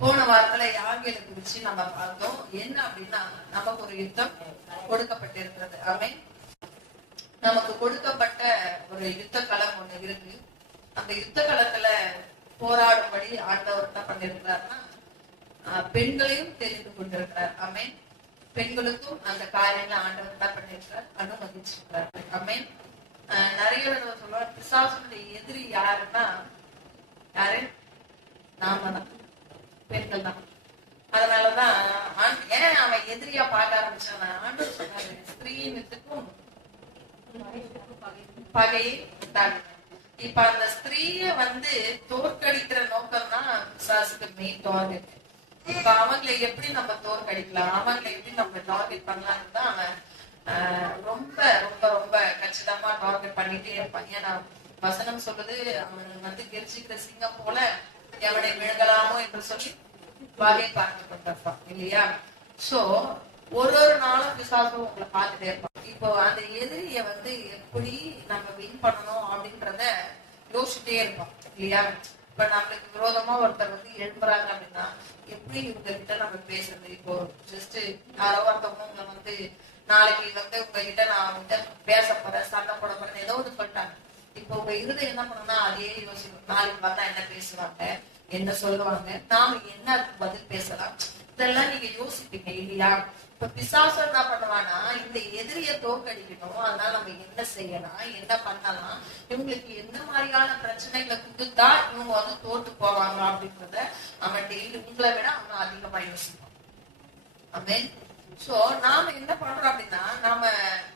போன வாரத்துல யாகேலை குறிச்சு நம்ம பார்த்தோம். என்ன அப்படின்னா, நமக்கு ஒரு யுத்தம் கொடுக்கப்பட்டிருக்கிறது. ஆமே, நமக்கு கொடுக்கப்பட்ட ஒரு யுத்த களம் ஒண்ணு இருக்கு. அந்த யுத்த களத்துல போராடும்படி ஆண்டவர் என்ன பண்ணிருக்கிறாருன்னா, பெண்களையும் தெரிந்து கொண்டிருக்கிறார். ஆமே, பெண்களுக்கும் அந்த காரியங்களை ஆண்டவர் என்ன பண்ணிருக்கிறார், அனுமதிச்சிருக்கிறார். ஆமே, நிறைய தடவை சொல்லுவார், பிசாசுடைய எதிரி யாருன்னா யாரு? நாம தான், பெண்கள் தான். அதனாலதான் ஏன் அவன் எதிரியா பார்க்க ஆரம்பிச்சான்? ஆண்டவர் சொன்னாரு, ஸ்திரீனுக்கும் பகையை உண்டாகுது. இப்ப அந்த ஸ்திரீய தோற்கடிக்கிற நோக்கம் தான் பிசாசுக்கு மெயின் டார்கெட். இப்ப அவங்களை எப்படி நம்ம தோற்கடிக்கலாம், அவங்களை எப்படி நம்ம டார்கெட் பண்ணலாம்னு தான் அவன் ரொம்ப ரொம்ப ரொம்ப கச்சிதமா டார்கெட் பண்ணிட்டே இருப்பான். ஏன்னா வசனம் சொல்லுது, அவன் கெரிச்சிக்கிற சிங்கம் போல எவனை விழுங்கலாமோ என்று சொல்லி வகை பார்த்து கொண்டிருப்பான் இல்லையா? சோ ஒரு நாளும் விசுவாசம் உங்களை பார்த்துட்டே இருப்பான். இப்போ அந்த எதிரிய எப்படி நம்ம வின் பண்ணணும் அப்படின்றத யோசிச்சுட்டே இருப்பான் இல்லையா? இப்ப நம்மளுக்கு விரோதமா ஒருத்தர் எழுப்புறாங்க அப்படின்னா, எப்படி இவங்க கிட்ட நம்ம பேசுறது? இப்போ ஜஸ்ட் யாரோ ஒருத்தவங்க உங்களை நாளைக்கு உங்ககிட்ட நான் பேச போறேன், சண்டை போட போறேன், ஏதோ ஒன்று சொல்லிட்டாங்க. இப்போ உங்க இருதயம் என்ன பண்ணணும்னா, அதே யோசிக்கணும். நாளைக்கு பார்த்தா என்ன பேசுவாங்க, என்ன சொல்லுவாங்க, நாம என்ன பதில் பேசலாம், இதெல்லாம் நீங்க யோசிப்பீங்க இல்லையா? இப்ப பிசாசு என்ன பண்ணுவானா, இந்த எதிரிய தோற்கடிக்கணும், அதனால நம்ம என்ன செய்யலாம், என்ன பண்ணலாம், இவங்களுக்கு எந்த மாதிரியான பிரச்சனைகளை கொடுத்தா இவங்க தோத்து போவாங்க அப்படின்றத அவன் டெய்லி உங்களை விட அவன் அதிகமா யோசிப்பான். ஆமென். சோ நாம என்ன பண்றோம் அப்படின்னா, நாம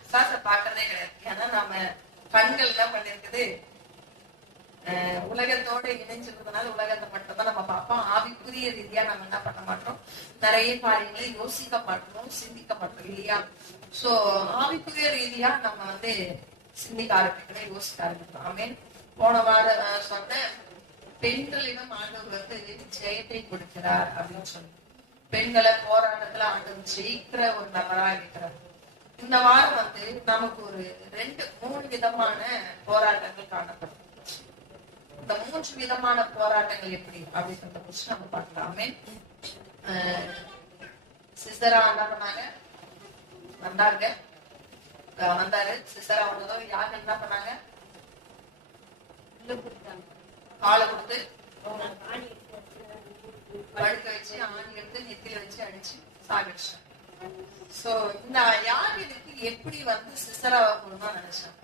பிசாசை பாக்குறதே கிடையாது. ஏன்னா நாம கண்கள் என்ன பண்ணிருக்குது, உலகத்தோட இணைஞ்சிருக்கிறதுனால உலகத்தை மட்டும் தான் நம்ம பார்ப்போம். ஆவிக்குரிய ரீதியா நம்ம என்ன பண்ண மாட்டோம், நிறைய காரியங்களை யோசிக்க மாட்டோம், சிந்திக்க மாட்டோம் இல்லையா? சோ ஆவிக்குரிய ரீதியா நம்ம சிந்திக்க ஆரம்பிக்கணும், யோசிக்க ஆரம்பிக்கணும். ஆமென். போன வாரம் சொன்ன பெண்களிடம் ஆண்டவர் ஜெயத்தை கொடுக்கிறார் அப்படின்னு சொல்லி, பெண்களை போராட்டத்துல ஆண்டவர் ஜெயிக்கிற ஒரு நபரா இருக்கிறார். இந்த வாரம் நமக்கு ஒரு 2-3 விதமான போராட்டங்கள் காணப்படும். இந்த 3 விதமான போராட்டங்கள் எப்படி அப்படின்றத குறிச்சு நம்ம பார்க்கலாமே. சிசரா என்ன பண்ணாங்க, வந்தாரு. சிசரா வந்ததும் யாரு என்ன பண்ணாங்க, காலை கொடுத்து படுக்க வச்சு ஆணி எடுத்து நெத்தில வச்சு அடிச்சு சாகிடுச்சு. சோ இந்த யாருக்கு எப்படி சிசராவை போடணும்னு நினைச்சான்.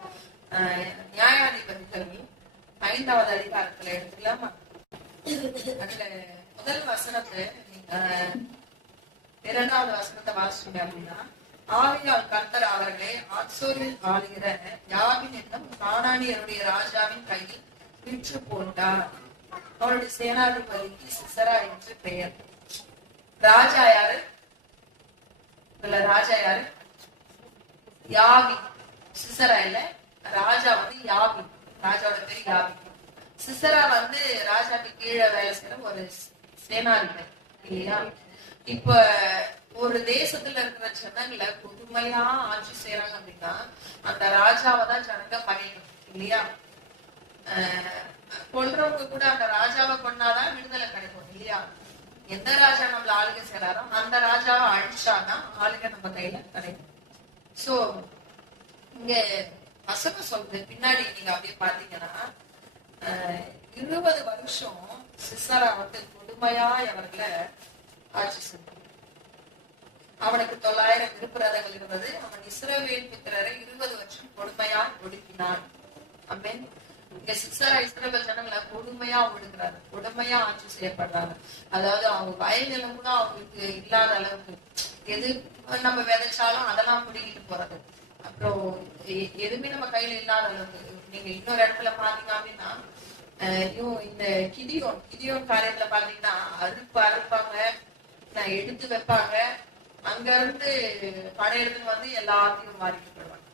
நியாயாதிபதிகள் 5வது அதிகாரத்துல எடுத்துக்கலாமா? அதுல முதல் வசனத்தை 2வது வசனத்தை வாசிச்சோம் அப்படின்னா, ஆவியால் கர்த்தர் அவர்களை ஆத்சோரில் ஆளுகிற யாவின் என்னும் கானானியருடைய ராஜாவின் கையில் விற்று போட்டார். அவருடைய சேனாதிபதிக்கு சிசரா என்று பெயர். ராஜா யாரு? ராஜா யாரு? யாவி. சிசரா இல்ல, ராஜா யாவி. ராஜாவோட பேரு யாவி. சிசரா ராஜாக்கு கீழே வேலை செய்யற ஒரு சேனாதிபதி இல்லையா? இப்ப ஒரு தேசத்துல இருக்கிற ஜனங்களை புதுமையா ஆட்சி செய்யறாங்க அப்படின்னா, அந்த ராஜாவை தான் ஜனங்க பகைக்கணும் இல்லையா? கொன்றவங்க கூட அந்த ராஜாவை கொண்டாதான் விடுதலை கிடைக்கும் இல்லையா? எந்த ராஜா நம்மள ஆளுகை செய்யறாரோ அந்த ராஜாவை அழிச்சாதான் ஆளுகை நம்ம கையில கிடைக்கும். சோ இங்க வசனம் சொல்றது பின்னாடி நீங்க அப்படியே பாத்தீங்கன்னா, 20 வருஷம் சிசரா கொடுமையாய் அவர்களை ஆட்சி செஞ்சார். அவனுக்கு 900 விருப்பரதங்கள் இருந்தது. அவன் இஸ்ரவேல் புத்திரரை 20 வருஷம் கொடுமையாய் ஒடுக்கினான். ஆமென். இங்க சிசரா இஸ்ரவேல் ஜனங்களை கொடுமையா ஒடுக்குறாரு, கொடுமையா ஆட்சி செய்யப்படுறாங்க. அதாவது அவங்க வயநிலம் கூட அவங்களுக்கு இல்லாத அளவுக்கு, எது நம்ம விதைச்சாலும் அதெல்லாம் பிடிக்கிட்டு போறது, அப்புறம் எதுவுமே நம்ம கையில இல்லாத அளவுக்கு. நீங்க இன்னொரு இடத்துல பாத்தீங்க அப்படின்னா, இந்த கிதியோன் காரியத்துல பாத்தீங்கன்னா, அறுப்பாங்க, எடுத்து வைப்பாங்க, அங்க இருந்து படையெடுத்து எல்லாத்தையும் மாறிட்டு போயிடுவாங்க.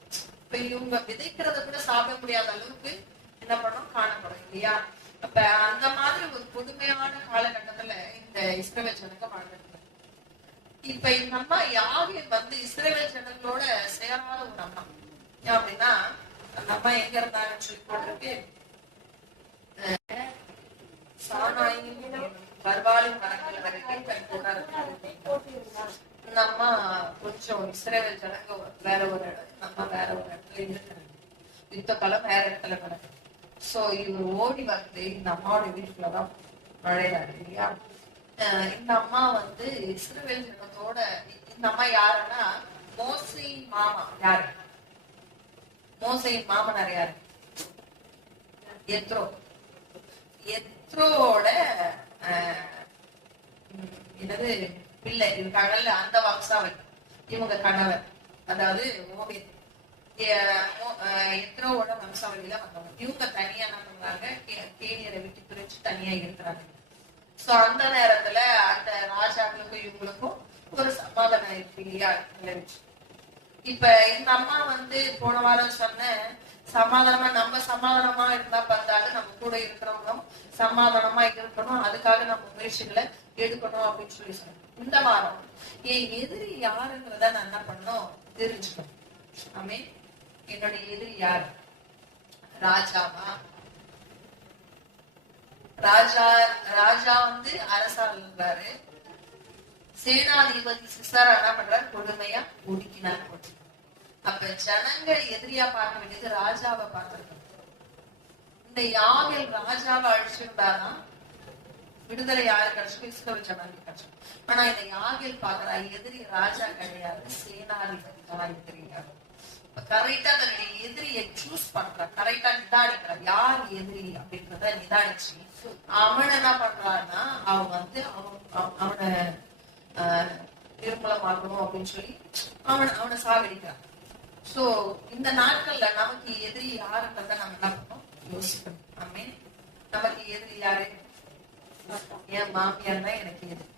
இப்ப இவங்க விதைக்கிறத கூட சாப்பிட முடியாத அளவுக்கு என்ன பண்ணும், காணப்படும் இல்லையா? அப்ப அந்த மாதிரி ஒரு புதுமையான காலகட்டத்துல இந்த இஸ்ரவேல் ஜனங்க வாழ்ந்துட்டு. இப்ப இந்த அம்மா யாவின் இஸ்ரவேல் ஜனங்களோட சேராத ஒரு அம்மா. அப்படின்னா அந்த அம்மா எங்க இருந்தாங்கன்னு சொல்லி போட்டிருக்கு, சானாயின் கர்வாலி மரங்கள் வரைக்கும் தன் கூடாரத்தை இந்த அம்மா கொஞ்சம் இஸ்ரேல் ஜனங்க வேற ஒரு இடம், நம்ம வேற ஒரு இடத்துல இருக்கிறாங்க. யுத்த காலம் வேற இடத்துல நடக்குது. சோ இவர் ஓடி வந்து இந்த அம்மாவோட வீட்டுக்குள்ளதான் நுழையிறாரு இல்லையா. இந்த அம்மா வந்து இஸ்ரவேல் ஜனத்தோட, இந்த அம்மா யாருன்னா மோசேயின் மாமா. யாரு மோசேயின் மாமனார்? யாரு? எத்ரோ. எத்ரோட என்னது பிள்ளை இருக்காங்கல்ல, அந்த வம்சாவை இவங்க கணவர், அதாவது எத்ரோவோட வம்சாவளியில வந்தவங்க. இவங்க தனியா என்ன பண்றாங்க, கேனியரை விட்டு பிரிச்சு தனியா இருக்கிறாங்க. சோ அந்த நேரத்துல அந்த ராஜாக்களுக்கும் இவங்களுக்கும் ஒரு சமாதானம் இருக்கு இல்லையா வச்சு. இப்ப இந்த அம்மா வந்து போன வாரம் சொன்ன சமாதானமா, நம்ம சமாதானமா இருந்தா பார்த்தாலும் நம்ம கூட இருக்கிறவங்களும் சமாதானமா இருக்கணும், அதுக்காக நம்ம முயற்சிகளை எடுக்கணும் அப்படின்னு சொல்லி சொன்னோம். இந்த வாரம் என் எதிரி யாருங்கிறத நான் என்ன பண்ணணும், தெரிஞ்சுக்கணும். ஆமே, என்னுடைய எதிரி யாரு? ராஜாவா? ராஜா வந்து அரசாள்றாரு. சேனாதிபதி சிசரா என்ன பண்றாரு, கொடுமையா ஒடுக்கினார். அப்ப ஜனங்க எதிரியா பார்க்க வேண்டியது ராஜாவை பார்த்திருக்கணும். இந்த யாகில் ராஜாவை அழிச்சிருந்தாதான் விடுதலை யாரு கிடைச்சோம், இஸ்ரவேல் ஜனங்களுக்கு கிடைச்சோம். ஆனா இந்த யாகில் பாக்குறா எதிரி ராஜா கிடையாது, சேனாதிபதி ஜனாதிபதி. கரெக்டா தன்னுடைய எதிரியை சூஸ் பண்றா, கரெக்டா நிதானிக்கிறார் யார் எதிரி அப்படின்றத நிதானிச்சு அவனை என்ன பண்றான்னா, அவன் வந்து அவனை நிர்மூலமாக்கணும் அப்படின்னு சொல்லி அவனை சாவடிக்கிறான். சோ இந்த நாட்கள்ல நமக்கு எதிரி யாருன்றத நம்ம என்ன பண்ணணும், யோசிக்கணும். ஆமே, நமக்கு எதிரி யாரு? என் மாமியார் தான் எனக்கு எதிரி,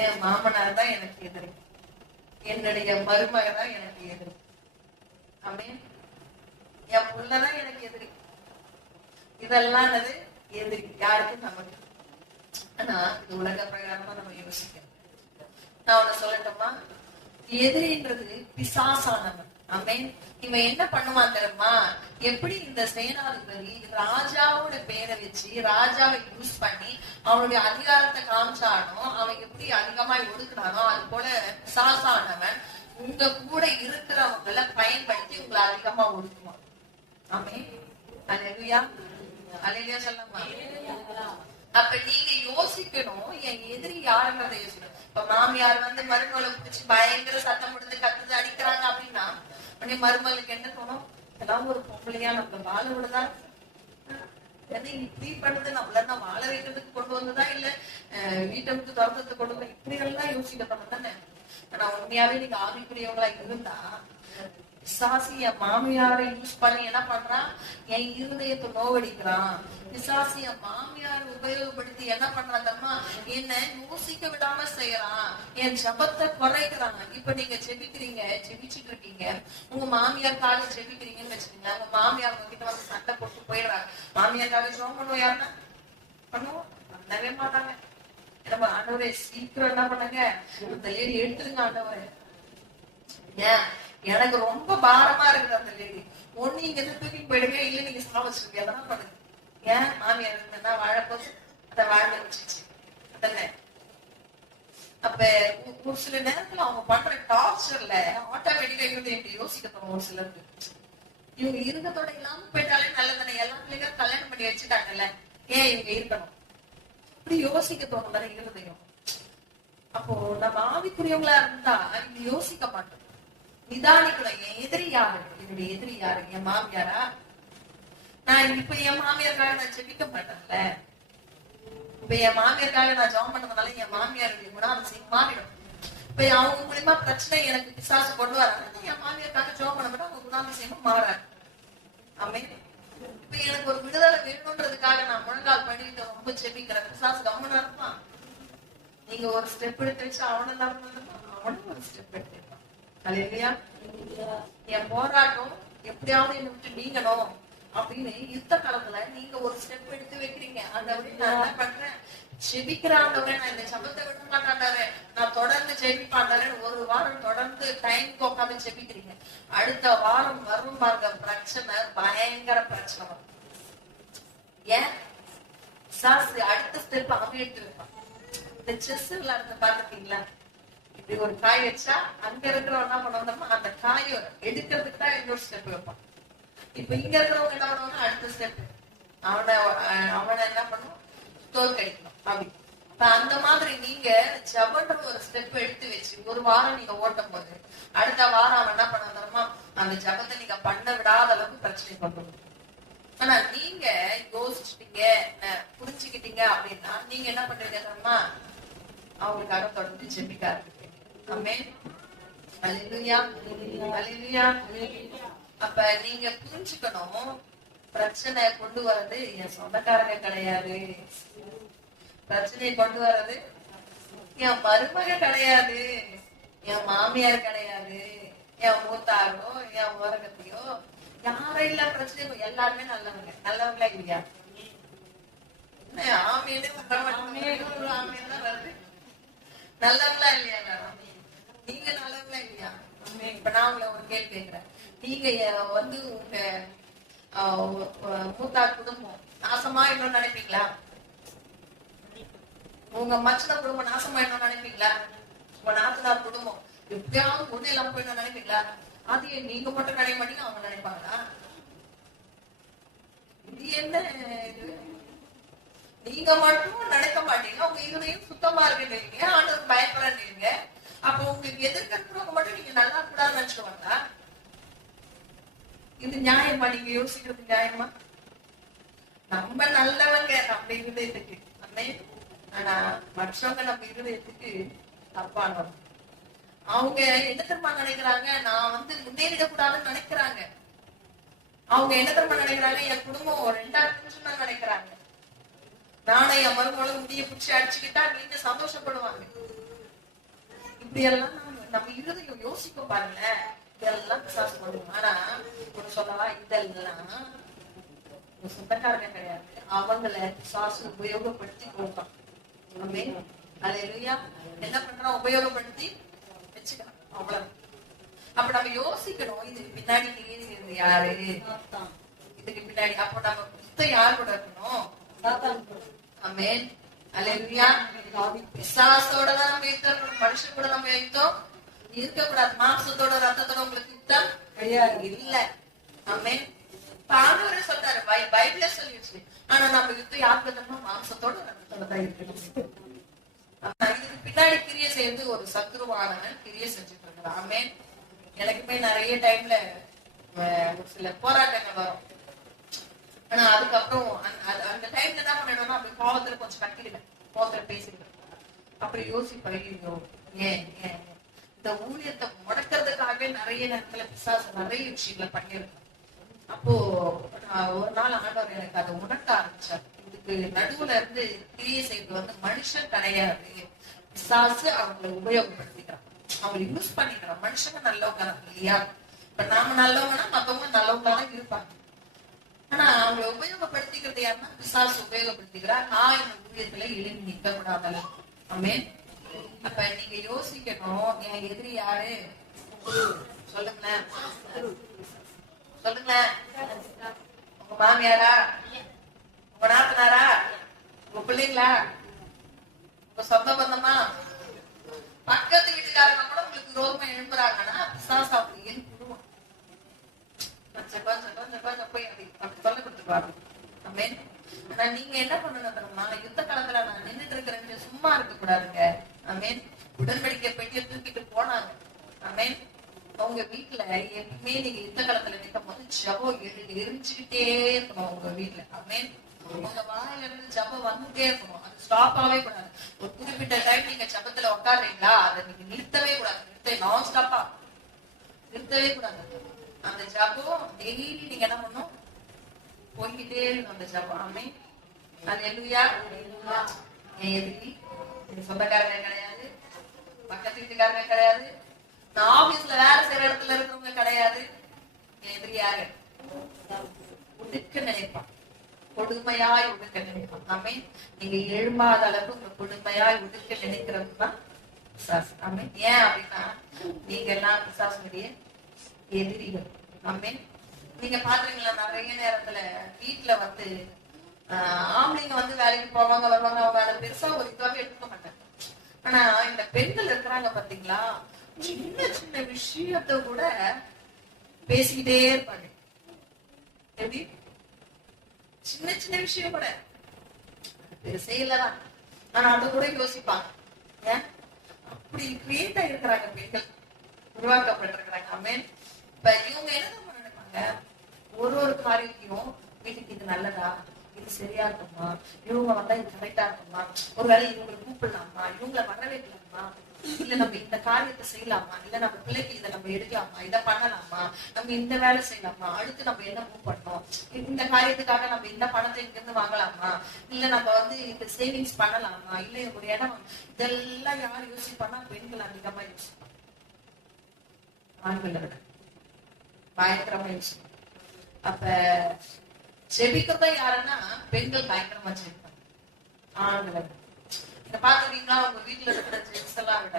என் மாமனார் தான் எனக்கு எதிரி, என்னுடைய மருமக தான் எனக்கு எதிரி. ஆமே, என் புள்ளதான் எனக்கு எதிரி. இதெல்லாம் எதிரி யாருக்கு? நமக்கு. ஆனா இது உலக பிரகாரமா நம்ம யோசிக்கணும். நான் உன்ன சொல்லட்டுமா, எதிரின்றது பிசாசானவன். ஆமென். இவன் என்ன பண்ணுவான் தெரியுமா, எப்படி இந்த சேனாதிபதி ராஜாவோட பேரை வச்சு ராஜாவை யூஸ் பண்ணி அவனுடைய அதிகாரத்தை காமிச்சானோ, அவன் எப்படி அதிகமா ஒடுக்குறானோ, அது போல பிசாசானவன் உங்க கூட இருக்கிறவங்களை பயன்படுத்தி உங்களை அதிகமா ஒடுக்குவான். ஆமென். அல்லேலூயா, அல்லேலூயா சொல்லலாமா? அப்ப நீங்க யோசிக்கணும், என் எதிரி யாருன்றத யோசிக்கணும். இப்ப மாமியார் வந்து மருமகளை பிடிச்சி பயங்கர சத்தம் முடிந்து கத்துது அடிக்கிறாங்க அப்படின்னா உடனே மருமகளுக்கு என்ன தோணும், ஏதாவது ஒரு பொம்பளையா நம்ம வாழ விடுதா, இப்படி பண்ணுது, நம்மள வாழ வைக்கிறதுக்கு கொண்டு வந்ததா, இல்ல வீட்டை விட்டு துரத்துறதுக்கு கொண்டு வந்தா, இப்படி எல்லாம் யோசிக்கணும் தானே. ஆனா உண்மையாவே நீங்க ஆவிக்குரியவங்களா இருந்தா, பிசாசு என் மாமியாரை யூஸ் பண்ணி என்ன பண்றான், என் இருதயத்தை நோவடிக்கிறான். பிசாசு என் மாமியார் உபயோகப்படுத்தி என்ன பண்றாங்கம்மா, என்ன யோசிக்க விடாம செய்யறான், என் ஜபத்தை குறைக்கிறாங்க. இப்ப நீங்க ஜெபிக்கிறீங்க, ஜெபிச்சுட்டு இருக்கீங்க, உங்க மாமியாருக்காக ஜெபிக்கிறீங்கன்னு வச்சுக்கீங்க, உங்க மாமியார் உங்ககிட்ட வந்து சண்டை போட்டு போயிடுறாங்க. மாமியாருக்காக ஜெபம் பண்ணுவோம், யாருன்னா பண்ணுவோம், பண்ணவே மாட்டாங்க. நம்ம ஆண்டவரே சீக்கிரம் என்ன பண்ணுங்க, அந்த லேடி எடுத்துருங்க ஆண்டவரே, ஏன் எனக்கு ரொம்ப பாரமா இருக்குது அந்த லேடி, ஒண்ணு இங்க இருந்து தூக்கிட்டு போயிடுங்க, இல்ல நீங்க சாவச்சிருக்கீங்க, அதெல்லாம் பண்ணுங்க. ஏன் மாமியார் இருந்தா வாழப்போது, அதை வாழ வச்சிச்சு அதல்ல. அப்ப ஒரு சில நேரத்துல அவங்க பண்ற டார்ச்சர்ல ஆட்டோமேட்டிக்கா இருந்து எப்படி யோசிக்க தோணும் ஒரு சிலருக்கு. இவங்க இருக்கத்தோட இல்லாம போயிட்டாலே நல்லதானே, எல்லா பிள்ளைங்க கல்யாணம் பண்ணி வச்சுட்டாங்கல்ல, ஏன் இவங்க இருக்கணும், இப்படி யோசிக்க தோணும் தானே இருதயம். அப்போ நம்ம ஆவிக்குரியவங்களா இருந்தா இங்க யோசிக்க மாட்டோம், நிதானிக்கணும். என் எதிரி யாரு, என்னுடைய எதிரி யாரு, என் மாமியாரா? நான் இப்ப என் மாமியாருக்காக நான் ஜெபிக்க மாட்டேன்ல, இப்ப என் மாமியாருக்காக நான் ஜெபம் பண்ணதுனால என் மாமியாருடைய குணாதிசயம் மாறிடும். இப்ப அவங்க மூலியமா பிரச்சனை எனக்கு பிசாசு கொண்டு வராங்க, என் மாமியாருக்காக ஜெபம் பண்ண மாட்டேன், அவங்க குணாதிசயமும் மாறாது. ஆமென். இப்ப எனக்கு ஒரு விடுதலை வேணும்ன்றதுக்காக நான் முழங்கால் பண்ணிட்டு ரொம்ப ஜெபிக்கிறேன், பிசாசு கவனம் இருப்பான். நீங்க ஒரு ஸ்டெப் எடுத்து வச்சு அவனை தான் அவனும் ஒரு ஸ்டெப் எடுத்து. அல்லேலூயா. என் போராட்டம் எப்படியாவது என்னை விட்டு நீங்கணும் அப்படின்னு யுத்த காலத்துல நீங்க ஒரு ஸ்டெப் எடுத்து வைக்கிறீங்க. அந்த நான் என்ன பண்றேன், ஜெபிக்கிறாண்டவரே, நான் இந்த சபத்தை விட மாட்டாண்டாரு, நான் தொடர்ந்து ஜெபிப்பாண்டாரு, ஒரு வாரம் தொடர்ந்து டைம் உட்காந்து ஜெபிக்கிறீங்க. அடுத்த வாரம் வரும் பாருங்க பிரச்சனை, பயங்கர பிரச்சனை வரும். ஏன் பிசாசு அடுத்த ஸ்டெப் அவன் எடுத்து வைப்பான். இந்த செஸ் விளையாடுறத பாத்துருக்கீங்களா? இப்படி ஒரு காய் வச்சா அங்க இருக்கிறவங்க என்ன பண்ணுவாங்கன்னா அந்த காயை எடுக்கிறதுக்கு தான் இன்னொரு ஸ்டெப் வைப்பான். இப்ப இங்க இருக்கிறவங்க என்ன பண்ணுவாங்க, அடுத்த ஸ்டெப் அவனை என்ன பண்ணும், தோற்கடிக்கணும் அப்படி. அந்த மாதிரி நீங்க ஜபன்ற ஒரு ஸ்டெப் எடுத்து வச்சு ஒரு வாரம் நீங்க ஓட்டும் போது அடுத்த வாரம் அவன் என்ன பண்ண தரமா அந்த ஜபத்தை நீங்க பண்ண விடாத அளவுக்கு பிரச்சனை கொண்டு வரும். ஆனா நீங்க யோசிச்சுட்டீங்க, புரிஞ்சுக்கிட்டீங்க அப்படின்னா நீங்க என்ன பண்றீங்க தெரியுமா, அவங்களுக்காக தொடர்ந்து ஜெபிக்க ஆரம்பிப்பீங்க. ஆமென். அல்லேலூயா, அல்லேலூயா. அப்ப நீங்க புரிஞ்சுக்கணும், பிரச்சனை கொண்டு வர்றது என் சொந்தக்காரங்க கிடையாது, பிரச்சனையை கொண்டு வர்றது என் மருமக கிடையாது, என் மாமியார் கிடையாது, என் மூத்தாரோ என் உலகத்தையோ யாரும் இல்ல. பிரச்சனை எல்லாருமே நல்லவங்க. நல்லவங்களா இல்லையா? ஆமீனு ஆமீன் தான் வருது. நல்லவங்களா இல்லையா? நீங்க நல்லவங்களா இல்லையா? இப்ப நான் உங்களை ஒரு கேள்வி கேட்கிறேன். நீங்க வந்து உங்க மூத்தார் குடும்பம் நாசமா இன்னும் நினைப்பீங்களா? உங்க மச்சன குடும்பம் நாசமா என்ன நினைப்பீங்களா? உங்க நாத்தனார் குடும்பம் எப்படியாவது ஒண்ணு இல்லாம போய் நினைப்பீங்களா? அது நீங்க மட்டும் நினைக்க மாட்டீங்க, அவங்க நினைப்பாங்களா? இது என்ன இது? நீங்க மட்டும் நினைக்க மாட்டீங்க, உங்க இருதயம் சுத்தமா இருக்குன்னு ஆண்டவர் பயப்படாதீங்க. அப்ப உங்களுக்கு எதிர்க்க இருக்கிறவங்க மட்டும் நீங்க நல்லா கூடாதுன்னு நினைச்சுவாங்களா? இது நியாயமா? நீங்க யோசிக்கிறது நியாயமா? நம்ம நல்லவங்க நம்ம இருதயத்துக்கு, ஆனா மற்றவங்க நம்ம இருதயத்துக்கு தப்பானவங்க. அவங்க என்ன தெரியுமா நினைக்கிறாங்க, நான் வந்து முன்னேறிடக்கூடாதுன்னு நினைக்கிறாங்க. அவங்க என்ன தெரியுமா நினைக்கிறாங்க, என் குடும்பம் ஒரு 2 நிமிஷம் நினைக்கிறாங்க. நானும் என் மருமகளும் முடிய பிடிச்சி அடிச்சுக்கிட்டா நீங்க சந்தோஷப்படுவாங்க. இப்படி எல்லாம் நம்ம இருதயம் யோசிக்க பாருங்க. இதெல்லாம் பிசாசு பண்ணுவோம். ஆனா ஒரு சொல்லவா, இதெல்லாம் சொந்தக்காரங்க கிடையாது, அவங்கள பிசாசு உபயோகப்படுத்தி போட்டான். என்ன பண்றோம், உபயோகப்படுத்தி வச்சுக்கலாம், அவ்வளவு. அப்ப நம்ம யோசிக்கணும், இதுக்கு பின்னாடி நீங்க யாரு, இதுக்கு பின்னாடி அப்ப நம்ம புத்த யார் கூட இருக்கணும்? ஆமென். அல்லேலூயா. பிசாசோட தான் நம்ம இருக்கணும், மனுஷன் கூட நம்ம இருக்கக்கூடாது. மாம்சத்தோட ரத்தத்தோட உங்களுக்கு யுத்தம் கிடையாது, இல்ல. ஆமென். ஆண்டவரே சொல்றாரு, பைபிள்ல சொல்லிடுச்சு. ஆனா நம்ம யுத்தம் யாருக்கு தான்? மாம்சத்தோட ரத்தத்தோட தான் இருக்கணும். இதுக்கு பின்னாடி கிரியை செய்து ஒரு சத்ருவானவன் கிரியை செஞ்சுட்டு இருக்கிறான். ஆமென். எனக்குமே நிறைய டைம்ல ஒரு சில போராட்டங்கள் வரும். ஆனா அதுக்கப்புறம் அந்த டைம்ல என்ன பண்ணிடுவோம்னா, அப்படி கோவத்துல கொஞ்சம் கட்டிடுவேன், கோவத்துல பேசிடுவேன். அப்படி யோசிப்போம், ஏன் இந்த ஊழியத்தை முடக்கிறதுக்காகவே நிறைய நேரத்துல பிசாசு நிறைய விஷயங்களை பண்ணிருக்கேன். அப்போ ஒரு நாள் ஆண்டவர் எனக்கு அதை உணர்த்த ஆரம்பிச்சார். இதுக்கு நடுவுல இருந்து கிரியை செய்வது வந்து மனுஷன் கிடையாது, பிசாசு அவங்களை உபயோகப்படுத்திக்கிறான், அவங்களை யூஸ் பண்ணிக்கிறான். மனுஷங்க நல்லவங்க இல்லையா? இப்ப நாம நல்லவங்கன்னா மத்தவங்க நல்லவங்களா தான் இருப்பாங்க. ஆனா அவங்களை உபயோகப்படுத்திக்கிறது யாருன்னா பிசாசு உபயோகப்படுத்திக்கிறா. நான் இந்த ஊழியத்துல எழுதி நிக்க கூடாது. ஆமென். அப்ப நீங்க யோசிக்கணும், என் எதிரி யாரு? சொல்லுங்களேன், சொல்லுங்களேன். உங்க மாமியாரா, உங்க நாத்தனாரா, உங்க பிள்ளைங்களா, உங்க சொந்த பந்தமா, பக்கத்து வீட்டுக்காரங்க கூட உங்களுக்கு விரோதமா எழுப்புறாங்கன்னா பிசாசு அவங்க எழுப்பிடுவோம். கொஞ்சம் கொஞ்சம் கொஞ்சம் கொஞ்சம் போய் அப்படி சொல்ல கொடுத்துருவாங்க. ஆமென். ஆனா நீங்க என்ன பண்ணணும் தெரியுமா, யுத்த காலத்துல நான் நின்றுட்டு இருக்கிறேன், சும்மா இருக்க கூடாதுங்க. ஆமென். உடன்படிக்கை பெட்டியை தூக்கிட்டு போனாங்க. ஆமென். உங்க வீட்டுல எப்பவுமே நீங்க யுத்த காலத்துல நிற்கும் போது ஜபம் எரிஞ்சுக்கிட்டே இருக்கணும் உங்க வீட்டுல. ஆமென். உங்க வாயில இருந்து ஜபம் வந்துட்டே இருக்கணும், அது ஸ்டாப் ஆகவே கூடாது. ஒரு குறிப்பிட்ட டைம் நீங்க ஜபத்துல உட்காடுறீங்களா, அதை நீங்க நிறுத்தவே கூடாது, நான் ஸ்டாப்பா நிறுத்தவே கூடாது. அந்த ஜபம் டெய்லி நீங்க என்ன பண்ணும், போய்கிட்டே இருக்கணும் அந்த ஜபம். ஆமென். அல்லேலூயா. எதிரி சொந்தக்காரங்க கிடையாது, பக்கத்து வீட்டுக்காரங்க கிடையாது, நான் ஆபீஸ்ல வேலை செய்யற இடத்துல இருக்கிறவங்க கிடையாது. எதிரி யாரு? ஒடுக்க நினைப்பான், கொடுமையாய் ஒடுக்க நினைப்பான். ஆமென். நீங்க எழும்பாத அளவுக்கு உங்க கொடுமையாய் ஒடுக்க நினைக்கிறதுதான் பிசாசு. ஆமென். ஏன் அப்படின்னா நீங்க எல்லாம் பிசாசுடைய எதிரிகள். ஆமென். நீங்க பாக்குறீங்களா, நிறைய நேரத்துல வீட்டுல வந்து ஆம்பளைங்க வந்து வேலைக்கு போவாங்க வருவாங்க, அவங்க அதை பெருசா ஒரு இதுவாக எடுத்துக்க மாட்டாங்க. ஆனா இந்த பெண்கள் இருக்கிறாங்க பாத்தீங்களா, சின்ன சின்ன விஷயத்த கூட பேசிக்கிட்டே இருப்பாங்க. எப்படி? சின்ன சின்ன விஷயம் கூட பெருசே இல்லதான், ஆனா அதை கூட யோசிப்பாங்க. ஏன் அப்படி கிரியேட் ஆகிருக்கிறாங்க பெண்கள், உருவாக்கப்பட்டிருக்கிறாங்க. ஆமென். இப்ப இவங்க என்ன நினைப்பாங்க, ஒரு காரியத்தையும் வீட்டுக்கு இது நல்லதா, இது சரியா இருக்குமா, இவங்க வந்தா இது கரெக்டா இருக்குமா, ஒருவேளை இவங்களை கூப்பிடலாமா, இவங்களை வரவேற்கலாமா, இல்ல நம்ம இந்த காரியத்தை செய்யலாமா, இல்ல நம்ம பிள்ளைக்கு இதை நம்ம எடுக்கலாமா, இதை பண்ணலாமா, நம்ம இந்த வேலை செய்யலாமா, அடுத்து நம்ம என்ன மூவ் பண்ணோம், இந்த காரியத்துக்காக நம்ம இந்த பணத்தை இங்க இருந்து வாங்கலாமா, இல்ல நம்ம வந்து இந்த சேவிங்ஸ் பண்ணலாமா, இல்ல ஒரு இடம், இதெல்லாம் யார் யோசிப்பானா, பெண்கள் அதிகமா யோசிப்பாங்க. ஆண்களை விட பயங்கரமா யோசிப்பாங்க. அப்ப ஜெபிக்கிறதா யாருன்னா பெண்கள் பயங்கரமா ஜெபிப்பாங்க ஆண்களை. இத பாத்துட்டீங்கன்னா உங்க வீட்டுல இருக்கிற ஜென்ஸ் எல்லாம் விட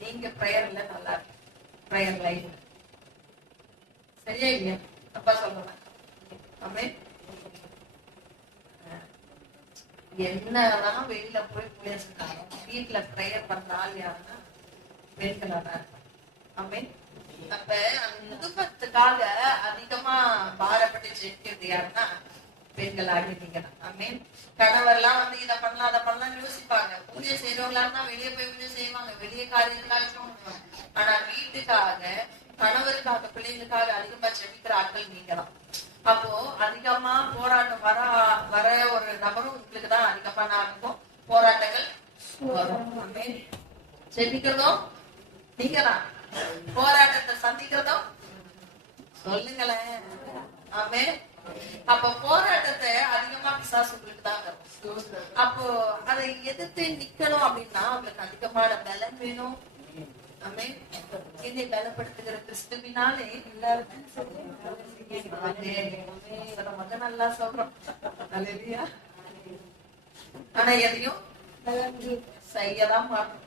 நீங்க பிரேயர்ல நல்லா இருக்கு. பிரேயர் லைஃப் சரியா இல்லையா? அப்பா சொல்றேன். ஆமென். என்னதான் வெளியில போய் பேசுறாங்க, வீட்டுல பிரேயர் பண்ற ஆள் யாருன்னா பெண்களா தான் இருப்பாங்க. ஆமென். அப்ப அந்த குடும்பத்துக்காக அதிகமா பாரப்பட்டு ஜெயிக்கிறது யாருன்னா பெண்கள் ஆகிட்டீங்க. ஆமென். கணவர் எல்லாம் வந்து இதை பண்ணலாம் அதை பண்ணலாம் யோசிப்பாங்க. பூஜை செய்யறவங்களா இருந்தா வெளியே போய் பூஜை செய்வாங்க, வெளியே காரியத்துக்காக. ஆனா வீட்டுக்காக, கணவருக்காக, பிள்ளைங்களுக்காக அதிகமா ஜெபிக்கிற ஆட்கள் நீங்க தான். அப்போ அதிகமா போராட்டம் வர ஒரு நபரும் உங்களுக்கு தான் அதிகமா இருக்கும். போராட்டங்கள் வரும். ஜெபிக்கிறதும் நீங்க தான், போராட்டத்தை சந்திக்கிறதும் சொல்லுங்களேன். ஆமே. அப்ப போராட்டத்தை அதிகமா பிசாசு உங்களுக்கு தான் வரும். அப்போ அதை எதிர்த்து நிக்கணும் அப்படின்னா உங்களுக்கு அதிகமான பலம் வேணும். ஆமே. என்னை பலப்படுத்துகிற கிறிஸ்துவினாலே எல்லாருக்கும் நல்லா சொல்றோம். ஆனா எதையும் செய்யதான் மாட்டோம்.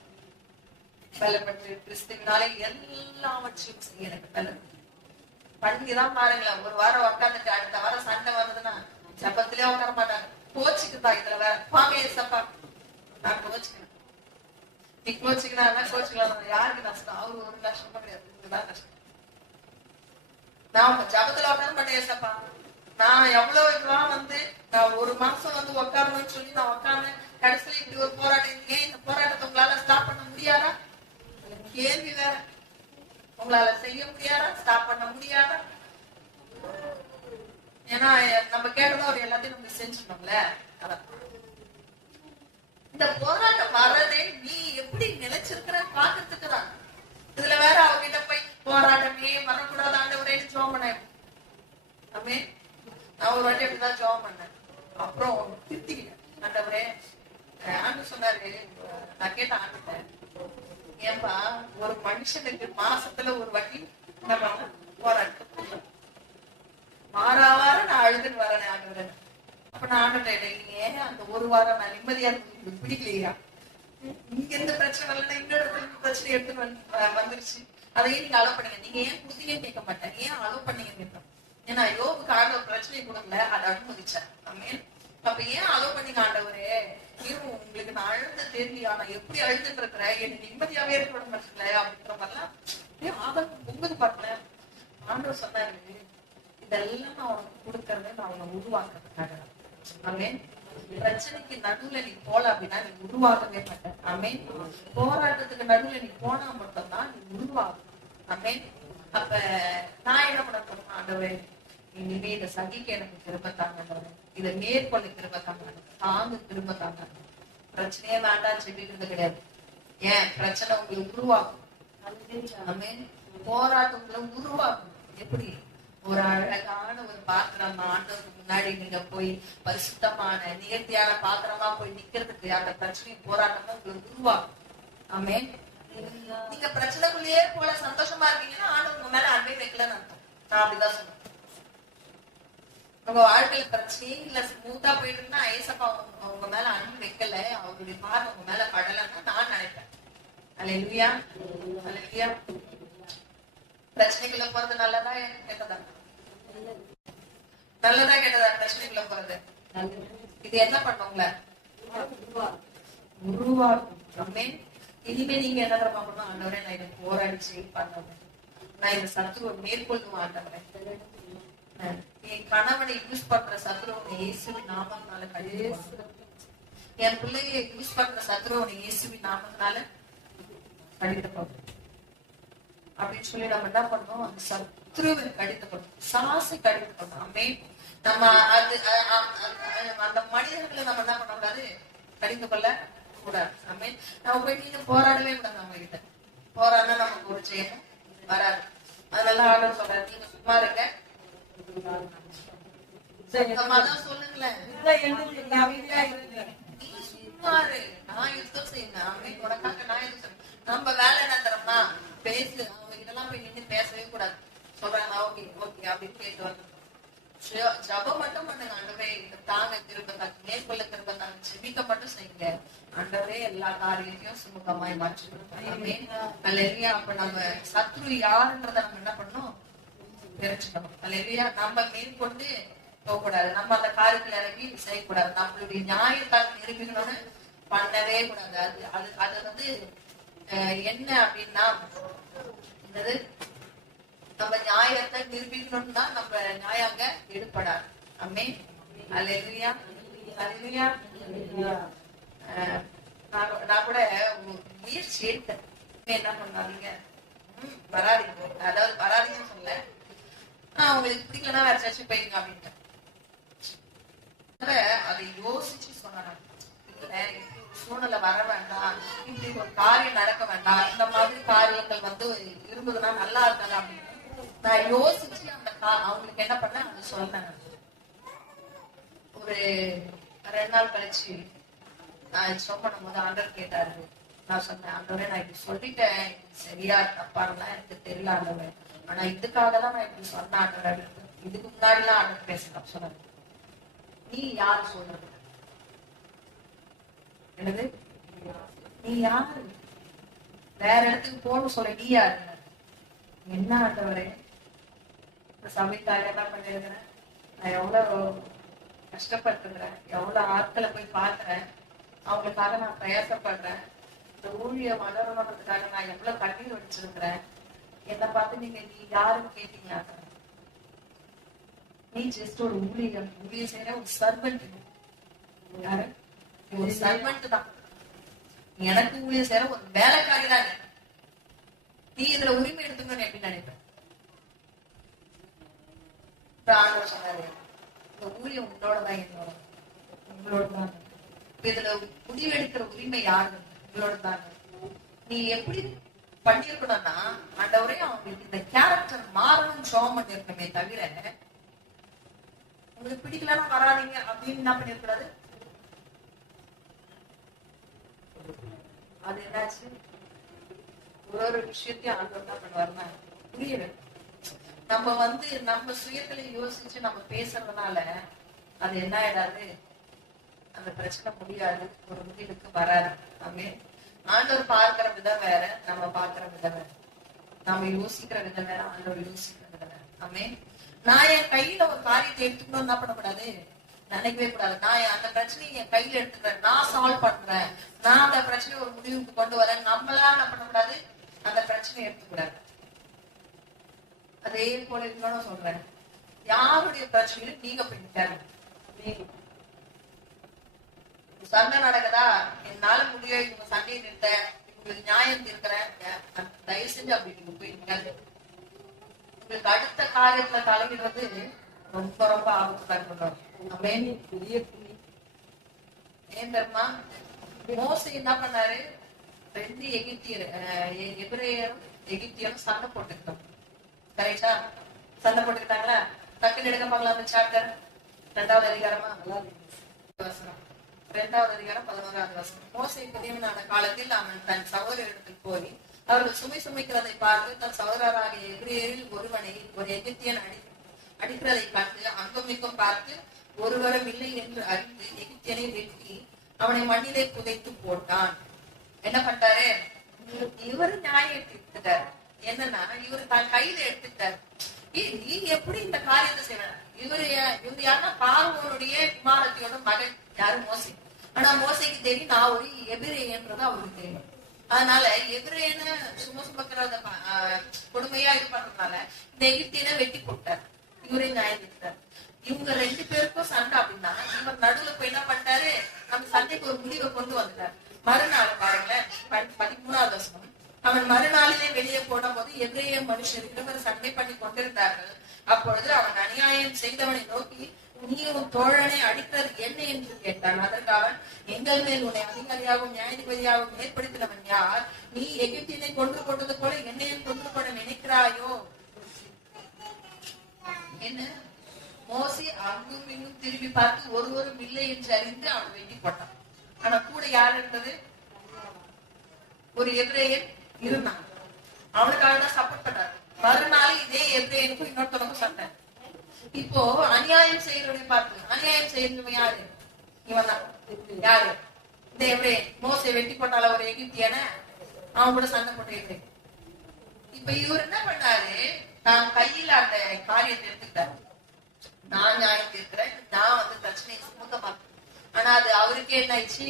பலப்பட்டு கிறிஸ்துவினாலே எல்லாவற்றையும் செய்ய எனக்கு பலம். பண்ணிதான் பாருங்களேன். ஒரு வாரம் உட்காந்துட்டு அடுத்த வாரம் சண்டை வருதுன்னா ஜபத்திலே உட்கார மாட்டாங்க. கோச்சுக்குதா இதுல வேற வாங்க ஏசப்பா நான் கோச்சுக்கிறேன், நீ கோச்சுக்கினா கோச்சுக்கலாம். யாருக்கு நஷ்டம்? அவரு ஒரு நஷ்டமா கிடையாது, இதுதான் நஷ்டம். நான் ஜபத்துல உட்கார மாட்டேன் ஏசப்பா. நான் எவ்வளவு இதுவா நான் ஒரு மாசம் உட்காரணும்னு சொல்லி நான் உட்கார்ந்து கடைசியில இப்படி ஒரு போராட்டம். ஏன் இந்த போராட்டத்தை உங்களால ஸ்டாப் பண்ண முடியாதா? கேள்வி வேற. உங்களால செய்ய முடியாதா? ஸ்டாப் பண்ண முடியாதா? ஏன்னா நம்ம கேட்டதும் அவர் எல்லாத்தையும் நம்ம செஞ்சுட்டோம்ல. அதான் இந்த போராட்டம் வர்றதே நீ எப்படி நிலைச்சிருக்கிற பாக்கிறதுக்கு தான். இதுல வேற அவர்கிட்ட போய் போராட்டமே வரக்கூடாது ஆண்டவரே ஜெபம் பண்ணேன். ஆமே. நான் ஒரு வாட்டி அப்படிதான் ஜெபம் பண்ணேன். அப்புறம் திருத்திக்கிட்டேன். ஆண்டவரே ஆண்டு சொன்னாரு, நான் கேட்ட ஆண்டுட்டேன், ஏன்பா ஒரு மனுஷனுக்கு மாசத்துல ஒரு வாட்டி போராட்டம் மாறாவார நான் அழுதுன்னு வரேன் ஆண்டவரே. அப்ப நான் ஆண்டுட்டேன், ஏன் அந்த ஒரு வாரம் நான் நிம்மதியா இருக்கு பிடிக்கலையா? இங்க இருந்து பிரச்சனை வரலன்னா இன்னொரு பிரச்சனை எடுத்துன்னு வந்துருச்சு. அதையும் நீங்க அலோவ் பண்ணீங்க. நீங்க ஏன் குடுத்தீங்கன்னு கேட்க மாட்டேன், ஏன் அலோவ் பண்ணீங்கன்னு கேட்பேன். ஏன்னா யோபுக்கு ஆண்டவர் பிரச்சனை கொடுக்கல, அதை அனுமதிச்சேன். ஆமென். அப்ப ஏன் அலோவ் பண்ணீங்க ஆண்டவரே? உங்களுக்கு நான் அழுத தெரியா, நான் எப்படி அழுதுன்னு இருக்கிறேன், எனக்கு நிம்மதியாவே இருக்க விட மாட்டேங்கல அப்படின்ற மாதிரிலாம் ஆதரவு பொங்குது பாருங்களேன். ஆண்டவர் சொன்னாரு, இதெல்லாம் நான் உனக்கு கொடுக்கறத நான் உன்னை உருவாக்குறதுக்காக. ஆமென். பிரச்சனைக்கு நடுவுல நீ போல அப்படின்னா நீ உருவாகவே மாட்டேன். ஆமென். போராட்டத்துக்கு நடுவுல நீ போனா மட்டும்தான் நீ உருவாகும். ஆமென். அப்ப நான் என்ன பண்ண போறேன், ஆண்டவரே இனிமே இதை சகிக்க எனக்கு திரும்ப தாங்க, இதை மேற்கொள்ள திரும்ப தாங்க, தாங்க திரும்ப தாங்க. பிரச்சனையே வேண்டாம் சொல்லிட்டு கிடையாது. ஏன் பிரச்சனை உங்களை உருவாக்கும். ஆமென். போராட்டம் உங்களை உருவாக்கும். எப்படி? ஒரு அழகான ஒரு பாத்திரம் ஆண்டவருக்கு முன்னாடி நீங்க போய் பரிசுத்தமான நேர்த்தியான பாத்திரமா போய் நிக்கிறதுக்கு அந்த பிரச்சனை போராட்டமும் உங்களுக்கு உருவாக்கும். ஆமென். நீங்க பிரச்சனைக்குள்ளேயே போல சந்தோஷமா இருக்கீங்கன்னா ஆண்டவர் உங்க மேல அன்பை வைக்கலன்னு அர்த்தம். நான் அப்படிதான் சொல்றேன். உங்க வாழ்க்கையில பிரச்சனையே இல்ல, ஸ்மூத்தா போயிட்டு இருந்தா ஏசப்பா உங்க மேல அன்பு வைக்கல, அவருடைய பார்வை உங்க மேல படலன்னு நான் நினைப்பேன். அல்லேலூயா, அல்லேலூயா. பிரச்சனைக்குள்ள போறது நல்லதா கெட்டதா? நல்லதா கெட்டதா? பிரச்சனைக்குள்ள போறது நல்லது. இது என்ன பண்ணுங்கள உருவாக்கும். ஆமென். இனிமே நீங்க என்ன தரமா பண்ணணும், ஆண்டவரே நான் இதை போராடிச்சு பண்ணணும், நான் இந்த சத்துருவை மேற்கொள்ளும் ஆண்டவரே. என் கணவனை யூஸ் பண்ற சத்துருவனை இயேசுவின் நாமத்தினால கழிவு, என் பிள்ளைய யூஸ் பண்ற சத்துருவனை இயேசுவின் நாமத்தினால கடித்து போகும் அப்படின்னு சொல்லி நம்ம என்ன பண்ணணும், அந்த சத்ருவை கடித்து போடணும், சாசை கடித்து போடணும். ஆமென். நம்ம அது அந்த மனிதர்களை நம்ம என்ன பண்ண கூடாது, கடிந்து கொள்ள கூடாது. ஆமென். நம்ம போய் நீங்க போராடவே கூடாது, நம்ம கிட்ட போராடினா நமக்கு ஒரு ஜெயம் வராது. அதெல்லாம் ஆர்டர் சொல்றாரு, நீங்க சும்மா இருங்க, சொல்லுங்களேன், நீ சும்மா இரு, நான் யுத்தம் செய்யணும். ஆமென். உனக்காக நான் யுத்தம். நம்ம வேலை என்ன தரமா பேசு, அவங்க கிட்ட எல்லாம் போய் நின்று பேசவே கூடாது. சொல்றாங்க ஓகே ஓகே அப்படின்னு கேட்டு வந்து ஜபம் மட்டும் பண்ணுங்க. ஆண்டவரே தாங்க திரும்ப தாங்க, மேற்கொள்ள திரும்ப தாங்க, ஜெபிக்க மட்டும் செய்யுங்க. ஆண்டவரே எல்லா காரியத்தையும் சுமூகமாய் மாற்றி கொடுப்பாங்க. அப்ப நம்ம சத்ரு யாருன்றத நம்ம என்ன பண்ணணும், தெரிஞ்சுக்கணும். அல்லேலூயா. நம்ம மேற்கொண்டு போகக்கூடாது, நம்ம அந்த காரியத்துல இறங்கி செய்யக்கூடாது, நம்மளுடைய நியாயத்தால் நிரூபிக்கணும்னு பண்ணவே கூடாது. அது அது அது வந்து என்ன அப்படின்னா, நம்ம நியாயத்தை நிரூபிக்கணும்னு தான் நம்ம நியாயங்க எடுப்படாது. ஆமென். அல்லேலூயா. அல்லேலூயா. நான் கூட முயற்சி எடுத்தேன், என்ன பண்ணாதீங்க, வராதிங்க, அதாவது வராதிங்கன்னு சொல்ல, உங்களுக்கு பிடிக்கலன்னா வேற சர்ச்சை போயிருங்க அப்படின்ட்டு அதை யோசிச்சு சொன்னாங்க. சூழ்நிலை வர வேண்டாம், இப்படி ஒரு காரியம் நடக்க வேண்டாம், இந்த மாதிரி காரியங்கள் வந்து இருந்ததுன்னா நல்லா இருக்காங்க அப்படின்னு நான் யோசிச்சு அந்த அவங்களுக்கு என்ன பண்ண அது சொன்னேன். ஒரு 2 நாள் கழிச்சு நான் ஸ்டாப் பண்ணும் போது ஆண்டவர் கேட்டாரு. நான் சொன்னேன், ஆண்டவரே நான் இப்படி சொல்லிட்டேன், சரியா தப்பாருன்னா எனக்கு தெரியல ஆண்டவரே, ஆனா இதுக்காக தான் நான் இப்படி சொன்னேன் ஆண்டவர். இதுக்கு முன்னாடி எல்லாம் ஆண்டவர் பேசலாம் சொன்னாரு. நீ யாரு சொல்றது, என்னது நீ யாரு, வேற இடத்துக்கு போகணும் சொல்ல, நீ யாரு, என்ன ஆண்டவரே சமைத்தாங்க என்ன பண்ணிருக்கிறேன், நான் எவ்வளவு கஷ்டப்பட்டுக்கிறேன், எவ்வளவு ஆட்களை போய் பாக்குறேன், அவங்களுக்காக நான் பிரயாசப்படுறேன், இந்த ஊழிய வளரணுன்றதுக்காக நான் எவ்வளவு கண்ணீர் வச்சிருக்கிறேன், என்னை பார்த்து நீங்க நீ யாருன்னு கேட்டீங்க, நீ ஜஸ்ட் ஒரு ஊழிய செய்யற ஒரு சர்வெண்ட், யாரு ஒரு சர்வெண்ட் தான், எனக்கு ஊழிய செய்யற ஒரு வேலைக்காரி தான், நீ இதுல உரிமை எடுத்துக்கணும்னு எப்படி நினைப்பேன். சொன்னாரு, இந்த ஊழியம் உங்களோடதான், என்னோட உங்களோடதான், இதுல முடிவெடுக்கிற உரிமை யாரு, உங்களோட தாங்க. நீ எப்படி பண்ணிருக்கணும்னா, ஆண்டவரே அவங்களுக்கு இந்த கேரக்டர் மாறணும் ஜெபம் பண்ணிருக்கணுமே தவிர, உங்களுக்கு பிடிக்கலன்னா வராதீங்க அப்படின்னு என்ன பண்ணிருக்கூடாது. அது என்னாச்சு, ஒரு விஷயத்தையும் ஆண்டவர் தான் பண்ணுவாருன்னா புரியல. நம்ம வந்து நம்ம சுயத்துல யோசிச்சு நம்ம பேசுறதுனால அது என்ன ஆயிடாது, அந்த பிரச்சனை முடியாது, ஒரு முடிவுக்கு வராது. ஆமென். ஆண்டவர் பார்க்கிற விதம் வேற, நம்ம பார்க்கிற விதம் வேற, நம்ம யோசிக்கிற விதம் வேற, ஆண்டவர் யோசிக்கிற விதம் வேற. ஆமென். நான் என் கையில ஒரு காரியத்தை எடுத்துக்கணும் என்ன பண்ணக்கூடாது, நினைக்கவே கூடாது. நான் அந்த பிரச்சனையை என் கையில எடுத்துக்கிறேன், நான் சால்வ் பண்றேன், நான் அந்த பிரச்சனையை ஒரு முடிவுக்கு கொண்டு வரேன், நம்மளா என்ன பண்ணக்கூடாது, அந்த பிரச்சனையை எடுத்துக்கூடாது. அதே போல இருக்கணும் சொல்றேன், யாருடைய பிரச்சனையிலும் நீங்க பண்ணிட்டாரு, சண்டை நடக்குதா, என்னால முடிய இவங்க சண்டையை நிறுத்த, உங்களுக்கு நியாயம் இருக்கிறேன், தயவு செஞ்சு அப்படி நீங்க போயிருக்காது. உங்களுக்கு அடுத்த காரியத்துல தலையிடுறது ரொம்ப ரொம்ப ஆபத்து தரப்படும். ஏன் தெரியுமா, மோசே என்ன பண்ணாரு, 2 எபிரேயரும் எகிப்தியரும் சண்டை போட்டுக்கிட்டோம். கரெக்டா, சண்டை போட்டுக்கிட்டாங்களா, டக்குன்னு எடுக்க பார்க்கலாம். அந்த சாப்டர் 2வது அதிகாரமா, 2வது அதிகாரம் 11வது வசனம். மோசே பெரியவனான காலத்தில் அவன் தன் சகோதரருக்கு போய் அவர்கள் சுமை சுமைக்கிறதை பார்த்து தன் சகோதரராகிய எபிரேயரில் ஒருவனை ஒரு எகிப்தியன் அடிக்கிறதை கண்டு அங்குமிக்கும் பார்த்து ஒருவரும் இல்லை என்று அறிந்து எகிப்தியனை வெட்டி அவனை மண்ணிலே புதைத்து போட்டான். என்ன பண்ணிட்டாரு, இவரு நியாயம் எடுத்துட்டாரு. என்னன்னா, இவரு தான் கையில எடுத்துட்டாரு. நீ எப்படி இந்த காரியத்தை செய்வேன்? இவரு யாருன்னா பார்வோனுடைய குமாரத்தியோட மகன் யாரு? மோசே. ஆனா மோசைக்கு தெரியும் நான் ஒரு எபிரேயன்றது அவருக்கு தெரியும். அதனால எபிரேயன சுமக்கிற கொடுமையா இது பண்றதுனால இந்த எகிப்தியனை வெட்டி போட்டார். இவரே நியாயம் எடுத்தார். இவங்க 2 பேருக்கும் சண்டை அப்படின்னா இவர் நடுவுல போய் என்ன பண்ணிட்டாரு? நம்ம சண்டைக்கு ஒரு முடிவை கொண்டு வந்துட்டார். மறுநாள் பாருங்களேன், 13வது வசனம். அவன் மறுநாளிலே வெளியே போன போது எபிரேய மனுஷர்கள் சண்டை பண்ணி கொண்டிருந்தார்கள். அப்பொழுது அவன் அநியாயம் செய்தவனை நோக்கி, நீ உன் தோழனை அடிக்கிறது என்ன என்று கேட்டான். அதற்கு அவன், எங்கள் மேல் உன்னை அதிகாரியாகவும் நியாயாதிபதியாகவும் ஏற்படுத்தினவன் யார்? நீ எகிப்தினை கொண்டு போட்டது போல என்னையும் கொண்டு போட நினைக்கிறாயோ? என்ன? மோசே அங்கும் இங்கும் திரும்பி பார்த்து ஒருவரும் இல்லை என்று அறிந்து அவன் வெட்டி போட்டான். ஆனா கூட யார் இருந்தது? ஒரு எபிரேயன் இருந்தான். அவனுக்காக தான் சப்போர்ட் பண்ணாரு. மறுநாள் இதே எபிரேயனுக்கும் இன்னொருத்தனுக்கும் சண்டை. இப்போ அநியாயம் செய்யறவனை பார்த்து, அநியாயம் செய்யறவன் யாரு? இவன் தான். யாரு? இந்த எபிரேயன். மோசே வெட்டி போட்டால ஒரு எகிப்தியன, அவன் கூட சண்டை போட்டு எபிரேயன். இப்ப இவர் என்ன பண்ணாரு? தான் கையில அந்த காரியத்தை எடுத்துக்கிட்டாரு. நான் நியாயம் தீர்க்கிறேன், நான் வந்து பிரச்சனையை சுமக்க மாட்டேன். ஆனா அது அவருக்கே என்ன ஆயிடுச்சு?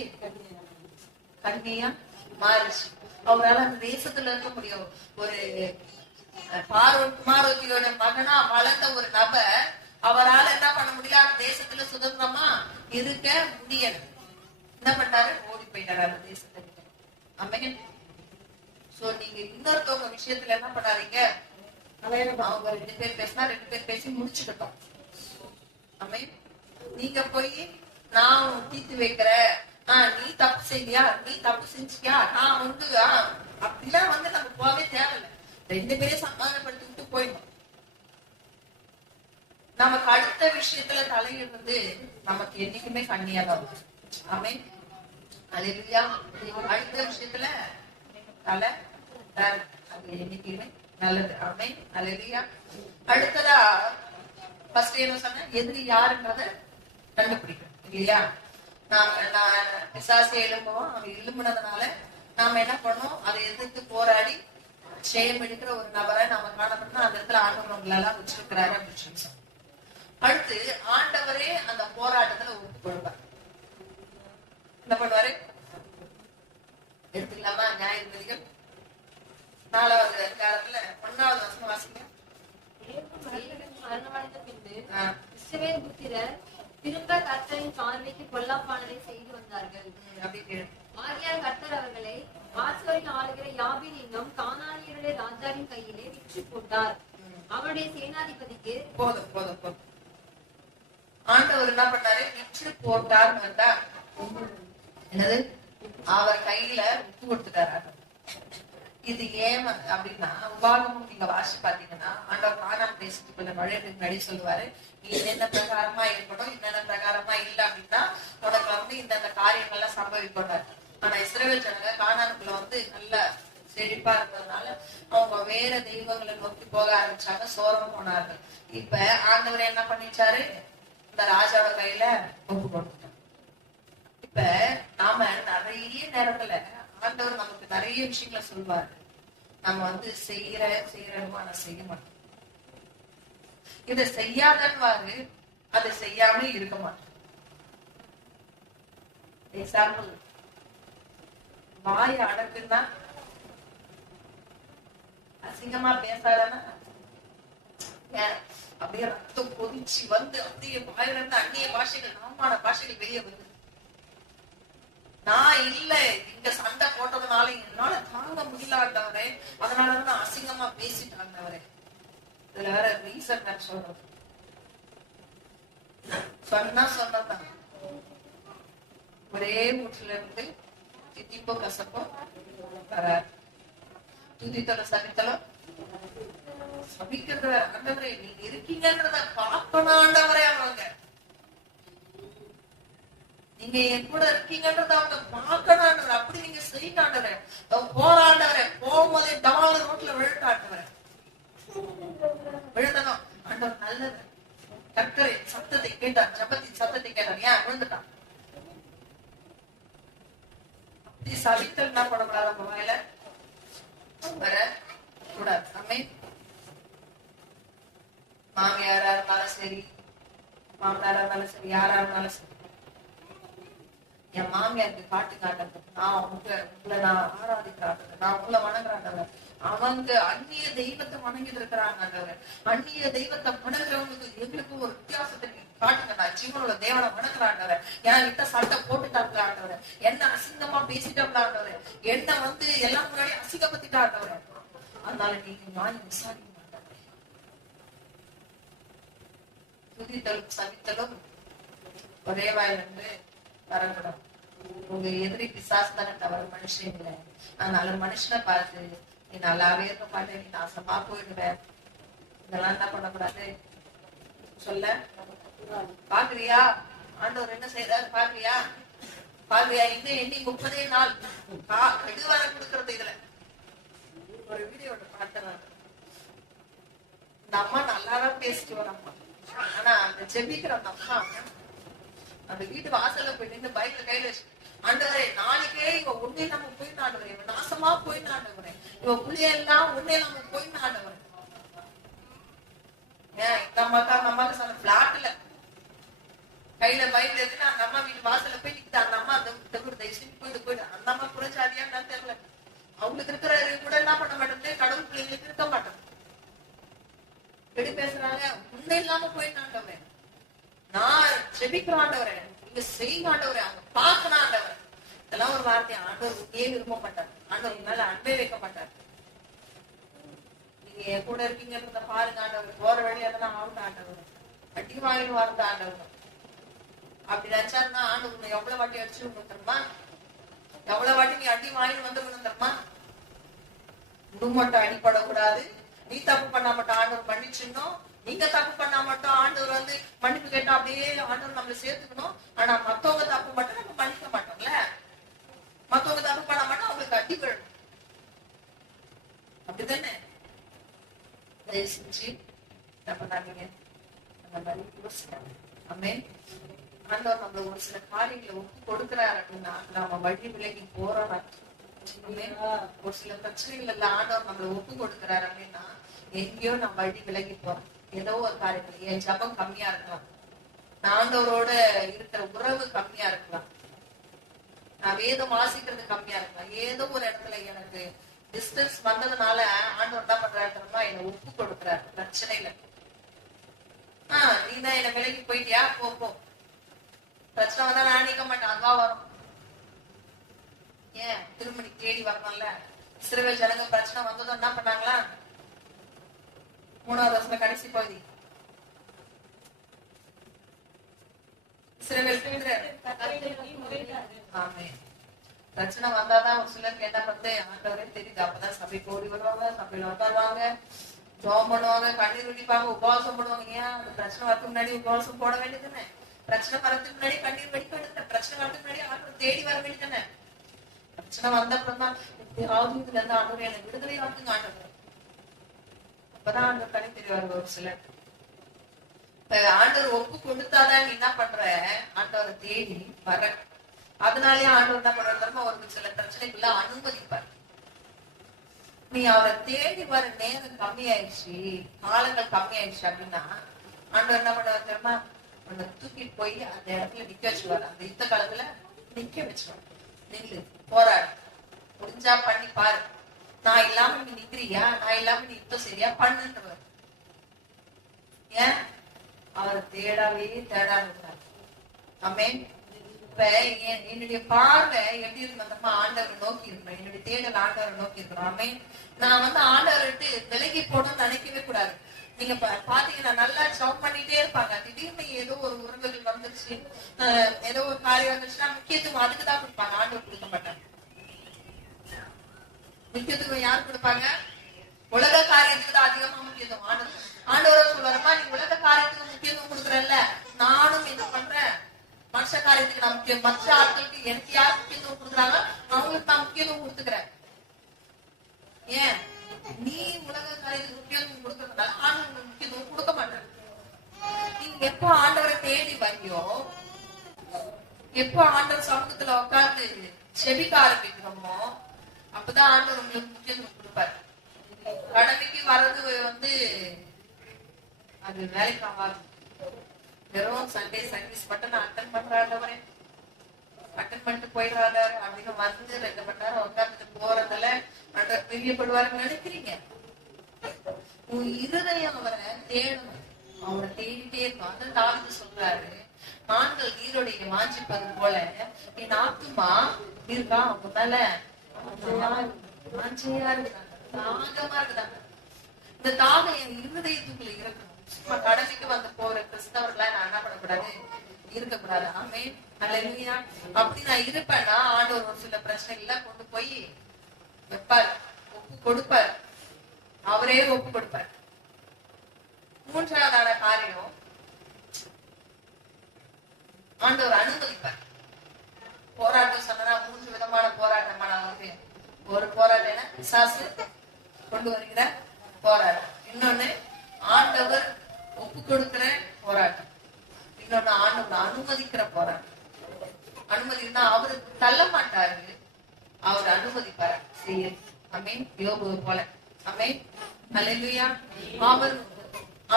கண்ணியா மாறிச்சு. அவரால் அந்த தேசத்துல இருக்க முடியும். ஒரு குமாரத்தியோட மகனா வளர்ந்த ஒரு நபர் அவரால் என்ன பண்ண முடியல? அந்த தேசத்துல சுதந்திரமா இருக்க முடியல. என்ன பண்ணாரு? ஓடி போயிட்டாரு அந்த தேசத்துக்கு. ஆமென். சோ நீங்க இன்னொருத்தவங்க விஷயத்துல என்ன பண்ணாதீங்க? அவங்க 2 பேர் பேசினா 2 பேர் பேசி முடிச்சுக்கிட்டோம். ஆமென். நீங்க போய் நான் தீர்த்து வைக்கிறேன், நீ தப்பு செய்யா, நீ தப்பு செஞ்சியா, நான் வந்து அப்படிலாம் வந்து நம்ம போகவே தேவையில்லை. 2 பேரையும் சமாதானப்படுத்திட்டு போயிடும். நமக்கு அடுத்த விஷயத்துல தலையிடுறது நமக்கு என்னைக்குமே கண்ணியாதான். ஆமென். அல்லேலூயா. அடுத்த விஷயத்துல தலை அது என்னைக்குமே நல்லது. ஆமென். அல்லேலூயா. அடுத்ததா ஃபர்ஸ்ட் என்ன சொன்ன? எதிரி யாருன்றத கண்டுபிடிக்கும் இல்லையா? நான் பிசாசை எழும்புவோம். அவன் எழும்புனதுனால நாம என்ன பண்ணோம்? அதை எதிர்த்து போராடி ஜெயம் எடுக்கிற ஒரு நபரை நாம காணப்பட்டோம். அந்த இடத்துல ஆண்டவர் எல்லாம் வச்சிருக்கிறாரு அப்படின்னு சொல்லி சொன்னோம். அடுத்து ஆண்டவரே அந்த போராட்டத்துல ஒப்பு கொடுப்பார். என்ன பண்ணுவாரு? எடுத்துக்கலாமா? நியாயாதிபதிகள் 4வது அதிகாரத்துல 1வது வசனம் வாசிங்க. மரணமடைந்த பின்பு இஸ்ரவேல் புத்திரர் திரும்ப கர்த்தரின் பார்வைக்கு பொல்லாப்பானதை செய்து வந்தார்கள். ஆகையால் கர்த்தர் அவர்களை ஆசோரில் ஆளுகிற யாபீன் என்னும் கானானியருடைய ராஜாவின் கையிலே விற்று போட்டார். அவருடைய சேனாதிபதிக்கு போதும் போதும் போதும். ஆண்டவர் என்ன பண்ணாரு? விற்று போட்டார். என்னது? அவர் கையில விட்டு கொடுத்துட்டாரு. இது ஏன் அப்படின்னா, உபாகமும் நீங்க வாசி பாத்தீங்கன்னா ஆண்டவர் கானான் தேசத்துக்குள்ள நுழையதுக்கு முன்னாடி சொல்லுவாரு, நீ என்னென்ன பிரகாரமா இருக்கணும், என்னென்ன பிரகாரமா இல்ல அப்படின்னா உனக்கு வந்து இந்த காரியங்கள்லாம் சம்பவிக்கொண்டாரு. ஆனா இஸ்ரவேல் ஜனங்க கானானுக்குள்ள வந்து நல்ல செழிப்பா இருந்ததுனால அவங்க வேற தெய்வங்களை நோக்கி போக ஆரம்பிச்சாங்க, சோரம் போனார்கள். இப்ப ஆண்டவர் என்ன பண்ணிச்சாரு? இந்த ராஜாவோட கையில ஒப்பு கொடுத்துட்டாங்க. இப்ப நாம நிறைய நேரத்துல ஆண்டவர் நமக்கு நிறைய விஷயங்களை சொல்வாரு. நம்ம வந்து செய்யறோமா, நான் செய்ய மாட்டோம். இதை செய்யாதன்வாரு, அதை செய்யாம இருக்க மாட்டோம். எக்ஸாம்பிள், வாய அடக்குன்னா, அசிங்கமா பேசாதனா அப்படியே ரத்தம் கொதிச்சு வந்து அப்படியே வாயில இருந்து அந்நிய பாஷைகள், நாமான பாஷைகள் வெளியே வந்து, நான் இல்ல இங்க சண்டை போட்டதுனால என்னால தாங்க முடியலாண்டவரே, அதனாலதான் நான் அசிங்கமா பேசிட்டாண்டவரே. இதுல வேற ரீசன் நான் சொல்றேன். சொன்னதான் ஒரே வீட்டுல இருந்து தித்திப்போ கசப்போ வராது. துதித்தல சபித்தலம் சபிக்கிறது ஆண்டவரே, நீங்க இருக்கீங்கன்றத பார்க்கணும் ஆண்டவரே. அவங்க நீங்க என் கூட இருக்கீங்கன்றத அவங்க பார்க்கணும். அப்படி நீங்க செய்யாண்டவரே, போராண்டவரே, போகும்போதே டவால ரோட்ல விழுட்டாண்டவரே, விழுந்தனும். ஆண்டவர் நல்லது. கர்த்தரை சத்தத்தை கேட்டார், ஜபத்தின் சத்தத்தை கேட்டார். ஏன் விழுந்துட்டான்? அப்படி சபித்தல் என்ன பண்ணக்கூடாது? நம்ம வாயில வர கூடாது. ஆமென். மாமியாரா இருந்தாலும் சரி, மாமனாரா இருந்தாலும் சரி, யாரா இருந்தாலும் சரி, என் மாமியாருக்கு காட்டு காட்டுறது, நான் உங்களை நான் ஆராதிக்கிறாங்க, நான் உங்களை வணங்குறாங்க. அவங்க அந்நிய தெய்வத்தை வணங்கிட்டு இருக்கிறாங்க. அந்நிய தெய்வத்தை வணங்குறவங்களுக்கு எங்களுக்கு ஒரு வித்தியாசத்தை காட்டுங்க. நான் ஜீவனோட தேவனை வணங்குறாங்க. என் கிட்ட சட்டை போட்டுட்டாங்க, என்ன அசிங்கமா பேசிட்டாங்க, என்ன வந்து எல்லாம் முன்னாடி அசிங்கப்படுத்திட்டாங்க. அதனால நீங்க ஞானி விசாரிக்க மாட்டாங்க. துதித்தலும் சவித்தலும் ஒரே வாயிலிருந்து வரக்கூடாது. உங்க எதிரி பிசாசு தானே தவிர மனுஷன் இல்லை. அதனால மனுஷனை பார்த்து நீ நல்லாவே இருக்க மாட்டேன், நீ நாசமா போயிடுவேன், இதெல்லாம் என்ன பண்ணக்கூடாது சொல்ல. பாக்குறியா ஆண்டவர் என்ன செய்யறாரு? பாக்குறியா பாக்குறியா? இன்னும் எண்ணி 30 நாள் கெடுவார கொடுக்கறது. இதுல ஒரு வீடியோ பார்த்தேன். இந்த அம்மா நல்லாதான் பேசிட்டு வரம்மா. ஆனா அந்த ஜெபிக்கிற அந்த அம்மா அந்த வீட்டு வாசல்ல போய் நின்று பைக்ல கையில வச்சு, ஆண்டவரே நாளைக்கே இவ உன்னை இல்லாம போயின்னு ஆண்டவரே, இவன் நாசமா போயின்னு ஆண்டவரே, இவ பிள்ளையெல்லாம் உன்னை இல்லாம போயின்னு ஆண்டவரே. ஏன் இந்த அம்மாக்கா அந்த அம்மாக்கு சொன்ன பிளாட்ல கையில பைக்ல எடுத்துட்டு அந்த அம்மா வீட்டு வாசல்ல போய் நிக்குது. அந்த அம்மா அந்த போயிட்டு அந்த அம்மா புரட்சாதியான்னு தெரியல. அவங்களுக்கு இருக்கிற கூட என்ன பண்ண மாட்டேன், கடவுள் பிள்ளைங்களுக்கு இருக்க மாட்டேன். எப்படி பேசுறாங்க? உன்னை இல்லாம போயின்னு ஆண்டவரே, நான் ஜெபிக்கிற ஆண்டவரே, நீங்க செய்ய ஆண்டவரே, அவங்க பார்க்கணும் ஆண்டவர். இதெல்லாம் ஒரு வார்த்தை. ஆண்டவர் உண்மையே விரும்ப மாட்டார். ஆண்டவர் மேல அன்பே வைக்க மாட்டார். நீங்க என் கூட இருக்கீங்கன்றத பாருங்க ஆண்டவர். போற வழி அதெல்லாம் ஆகட்டும் ஆண்டவர், அடி வாங்கிட்டு வரது ஆண்டவர். அப்படி நினைச்சாருன்னா ஆண்டவர் உன்னை எவ்வளவு வாட்டி அடிச்சு வந்துருமா, எவ்வளவு வாட்டி நீ அடி வாங்கிட்டு வந்துருமா. இன்னும் மட்டும் அடிப்படக்கூடாது. நீ தப்பு பண்ணா மட்டும் ஆண்டவர் மன்னிச்சிடணும். நீங்க தப்பு பண்ணா மட்டும் ஆண்டவர் வந்து மன்னிப்பு கேட்டா அப்படியே ஆண்டவர் நம்மள சேர்த்துக்கணும். ஆனா மத்தவங்க தப்பு மட்டும் நம்ம மன்னிக்க மாட்டோம்ல. மத்தவங்க தப்பு பண்ணா மட்டும் அவங்களுக்கு அடி விழணும். அப்படித்தானே? தயவு செஞ்சு என்ன பண்ணாதீங்க, அந்த மாதிரி யோசிக்காங்க. ஆமென். ஆண்டவர் நம்மள ஒரு சில காரியங்களை ஒப்பு கொடுக்கிறாரு அப்படின்னா நம்ம வழி விலகி போறோம். ஒரு சில பிரச்சனைகள் எல்லாம் ஆண்டவர் நம்மள ஒப்பு கொடுக்கிறாரு அப்படின்னா எங்கேயோ நம்ம வழி விலகி போறோம். ஏதோ ஒரு காரியத்துல என் ஜபம் கம்மியா இருக்கலாம், நான் ஆண்டவரோட இருக்கிற உறவு கம்மியா இருக்கலாம், நான் வேதம் வாசிக்கிறது கம்மியா இருக்கலாம். ஏதோ ஒரு இடத்துல எனக்கு டிஸ்டன்ஸ் வந்ததுனால ஆண்டவர் என்ன பண்றாருன்னா என்னை ஒப்பு கொடுக்கிறாரு பிரச்சனையில. நீ தான் என்ன விலகி போயிட்டியா, போ. பிரச்சனை வந்தா நான் நிக்க மாட்டேன், அதுவா வரும். ஏன் திருமணி தேடி வரணும்ல. இஸ்ரவேல் ஜனங்க பிரச்சனை வந்ததும் என்ன பண்ணாங்களா? 3வது வருஷம் கடைசி பகுதி பிரச்சனை வந்தாதான் ஒரு சிலருக்கு என்ன பண்றது ஆண்டவரே தெரியுது. அப்பதான் சபைக்கு ஓடி வருவாங்க, சபையில உட்காருவாங்க, ஜோம் பண்ணுவாங்க, கண்ணீர் வெடிப்பாங்க, உபவாசம் பண்ணுவாங்க. ஏன் அந்த பிரச்சனை வரதுக்கு முன்னாடி உபவாசம் போட வேண்டியதுன்னு, பிரச்சனை வரதுக்கு முன்னாடி கண்ணீர் வெடிக்க வேண்டியது, பிரச்சனை வரதுக்கு முன்னாடி ஆண்டவர் தேடி வர வேண்டியதுன்னு. பிரச்சனை வந்த அப்புறம் தான் எப்படியாவது இதுல இருந்து ஆண்டவர் எனக்கு விடுதலை ஆகுதுங்க ஆண்டவர். அப்பதான் ஆண்டவர் தனி தெரிவாரு. ஒரு சிலர் ஆண்டவர் ஒப்பு கொடுத்தாதான் நீ என்ன பண்ற, ஆண்டவரை தேடி வர. அதனாலயே ஆண்டவர் என்ன பண்ற, ஒரு சில பிரச்சனைக்குள்ள அனுமதிப்பார். நீ அவரை தேடி வர நேரம் கம்மியாயிடுச்சு, காலங்கள் கம்மியாயிடுச்சு அப்படின்னா ஆண்டவர் என்ன பண்ணுவார் தெரியுமா, உன்னை தூக்கிட்டு போய் அந்த இடத்துல நிக்க வச்சுருவாரு. அந்த யுத்த காலத்துல நிக்க வச்சுருவாரு. நில்லு, போராடு, முடிஞ்சா பண்ணி பாரு. நான் இல்லாம நீ நிக்கிறியா, நான் இல்லாம நீ யுத்தம் சரியா பண்ணுன்றவர். ஏன் அவரை தேடாவே தேடாது. ஆமென். இப்ப என்னுடைய பார்வை எப்படி இருந்தோம்மா, ஆண்டவரை நோக்கி இருக்கணும். என்னுடைய தேடல் ஆண்டவரை நோக்கி இருக்கணும். ஆமென். நான் வந்து ஆண்டவரை விட்டு விலகி போகணும்னு நினைக்கவே கூடாது. நீங்க பாத்தீங்கன்னா நல்லா ஜாப் பண்ணிட்டே இருப்பாங்க, திடீர்னு ஏதோ ஒரு உறவுகள் வந்துருச்சு, ஏதோ ஒரு காரியம் வந்துச்சுன்னா முக்கியத்துவம் அதுக்குதான் கொடுப்பாங்க, ஆண்டவர் கொடுக்க மாட்டாங்க. முக்கியத்துவம் யாரு கொடுப்பாங்க? உலக காரியத்துக்கு தான் அதிகமா முக்கியத்துவம். ஆண்டவரை சொல்லுவாருமா, நீ உலக காரியத்துக்கு முக்கியத்துவம் கொடுக்குறல்ல, நானும் என்ன பண்றேன், மனுஷ காரியத்துக்கு நான் முக்கியம். மற்ற ஆட்களுக்கு எனக்கு யார் முக்கியத்துவம் கொடுக்குறாங்க அவங்களுக்கு நான் முக்கியத்துவம் கொடுத்துக்கிறேன். ஏன் நீ உலக காரியத்துக்கு முக்கியத்துவம் கொடுக்கறதுனால ஆண்டவருக்கு முக்கியத்துவம் கொடுக்க மாட்டேன். நீங்க எப்போ ஆண்டவரை தேடி வரையோ, எப்போ ஆண்டவர் சமூகத்துல உட்கார்ந்து செபிக்க ஆரம்பிக்கிறோமோ அப்பதான் ஆண்டவர் உங்களுக்கு முக்கியத்துவம் கொடுப்பாரு. கடமைக்கு வர்றது வந்து அது வேலைக்கு ஆகாது. வெறும் சண்டே சர்வீஸ் மட்டும் நான் அட்டன் பண்றாண்டவரே, அட்டன் பண்ணிட்டு போயிடுறாங்க அப்படின்னு வந்து 2 மணி நேரம் உட்காந்துட்டு போறதுல ஆண்டவர் பிரியப்படுவாருன்னு நினைக்கிறீங்க? உன் இருதயம் அவரை தேடணும், அவரை தேடிட்டே இருக்கும். அந்த தாவீது சொல்றாரு, மான்கள் நீரோடைய வாஞ்சிப்பது போல என் ஆத்துமா இருக்கா அவங்க மேல வாஞ்சையா இருக்கிறாங்க, தாகமா இருக்கிறாங்க. இந்த தாகம் என் இருதயத்துக்குள்ள இருக்கணும். சும்மா கடமைக்கு வந்து போற கிறிஸ்தவர்களா நான் என்ன பண்ணக்கூடாது, இருக்கக்கூடாது. ஆமென், அல்லேலூயா. அப்படி நான் இருப்பேன்னா ஆண்டவர் ஒரு சில பிரச்சனைகளை கொண்டு போய் வைப்பார், ஒப்பு கொடுப்பார், அவரே ஒப்பு கொடுப்பார். 3ஆவதான காரியம், ஆண்டவர் அனுமதிப்பார். போராட்டம் சொன்னா 3 விதமான போராட்டமா நான் வந்து, ஒரு போராட்டம் என்ன, பிசாசு கொண்டு வருகிற போராட்டம். இன்னொன்னு ஆண்டவர் ஒப்பு கொடுக்கிற போராட்டம். இன்னொன்னு ஆண்டவர் அனுமதிக்கிற போராட்டம். அனுமதினா அவரு தள்ள மாட்டாரு, அவர் அனுமதிப்பார் செய்ய. ஆமென். யோபு போல. ஆமென், அல்லேலூயா. அவர்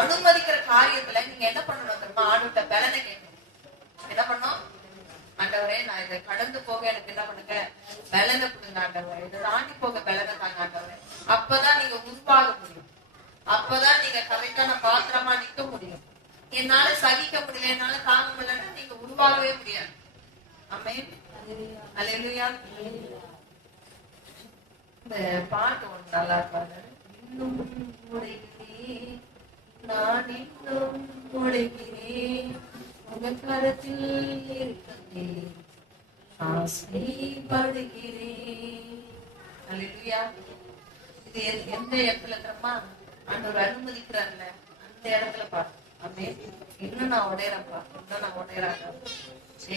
அனுமதிக்கிற காரியத்துல நீங்க என்ன பண்ணணும் தெரியுமா? ஆண்டவர்ட்ட பலனை கேட்கணும். என்ன பண்ணும்? ஆண்டவரே நான் இதை கடந்து போக எனக்கு என்ன பண்ணுங்க, பலனை கொடுங்க ஆண்டவரே, இதை தாண்டி போக பலனை தாங்க ஆண்டவரே. அப்பதான் நீங்க உருவாக முடியும், அப்பதான் நீங்க கரெக்டான பாத்திரமா நிக்க முடியும். என்னால சகிக்க முடியல, என்னால தாங்க முடியலன்னா நீங்க உருவாகவே முடியாது. ஆமென், அல்லேலூயா. இந்த பாட்டு ஒண்ணு நல்லா இருப்பாரு. இன்னும் உடைகிறேன், நான் இன்னும் உடைகிறேன், உங்க கரத்தில் இருக்கிறேன், ஆசைப்படுகிறேன். அல்லேலூயா. இது எந்த இடத்துல தெரியுமா? ஆண்டவர் அனுமதிக்கிறார்ல, அந்த இடத்துல பாரு. ஆமென். இன்னும் நான் உடையறேன்ப்பா, இன்னும் நான் உடையறாங்க.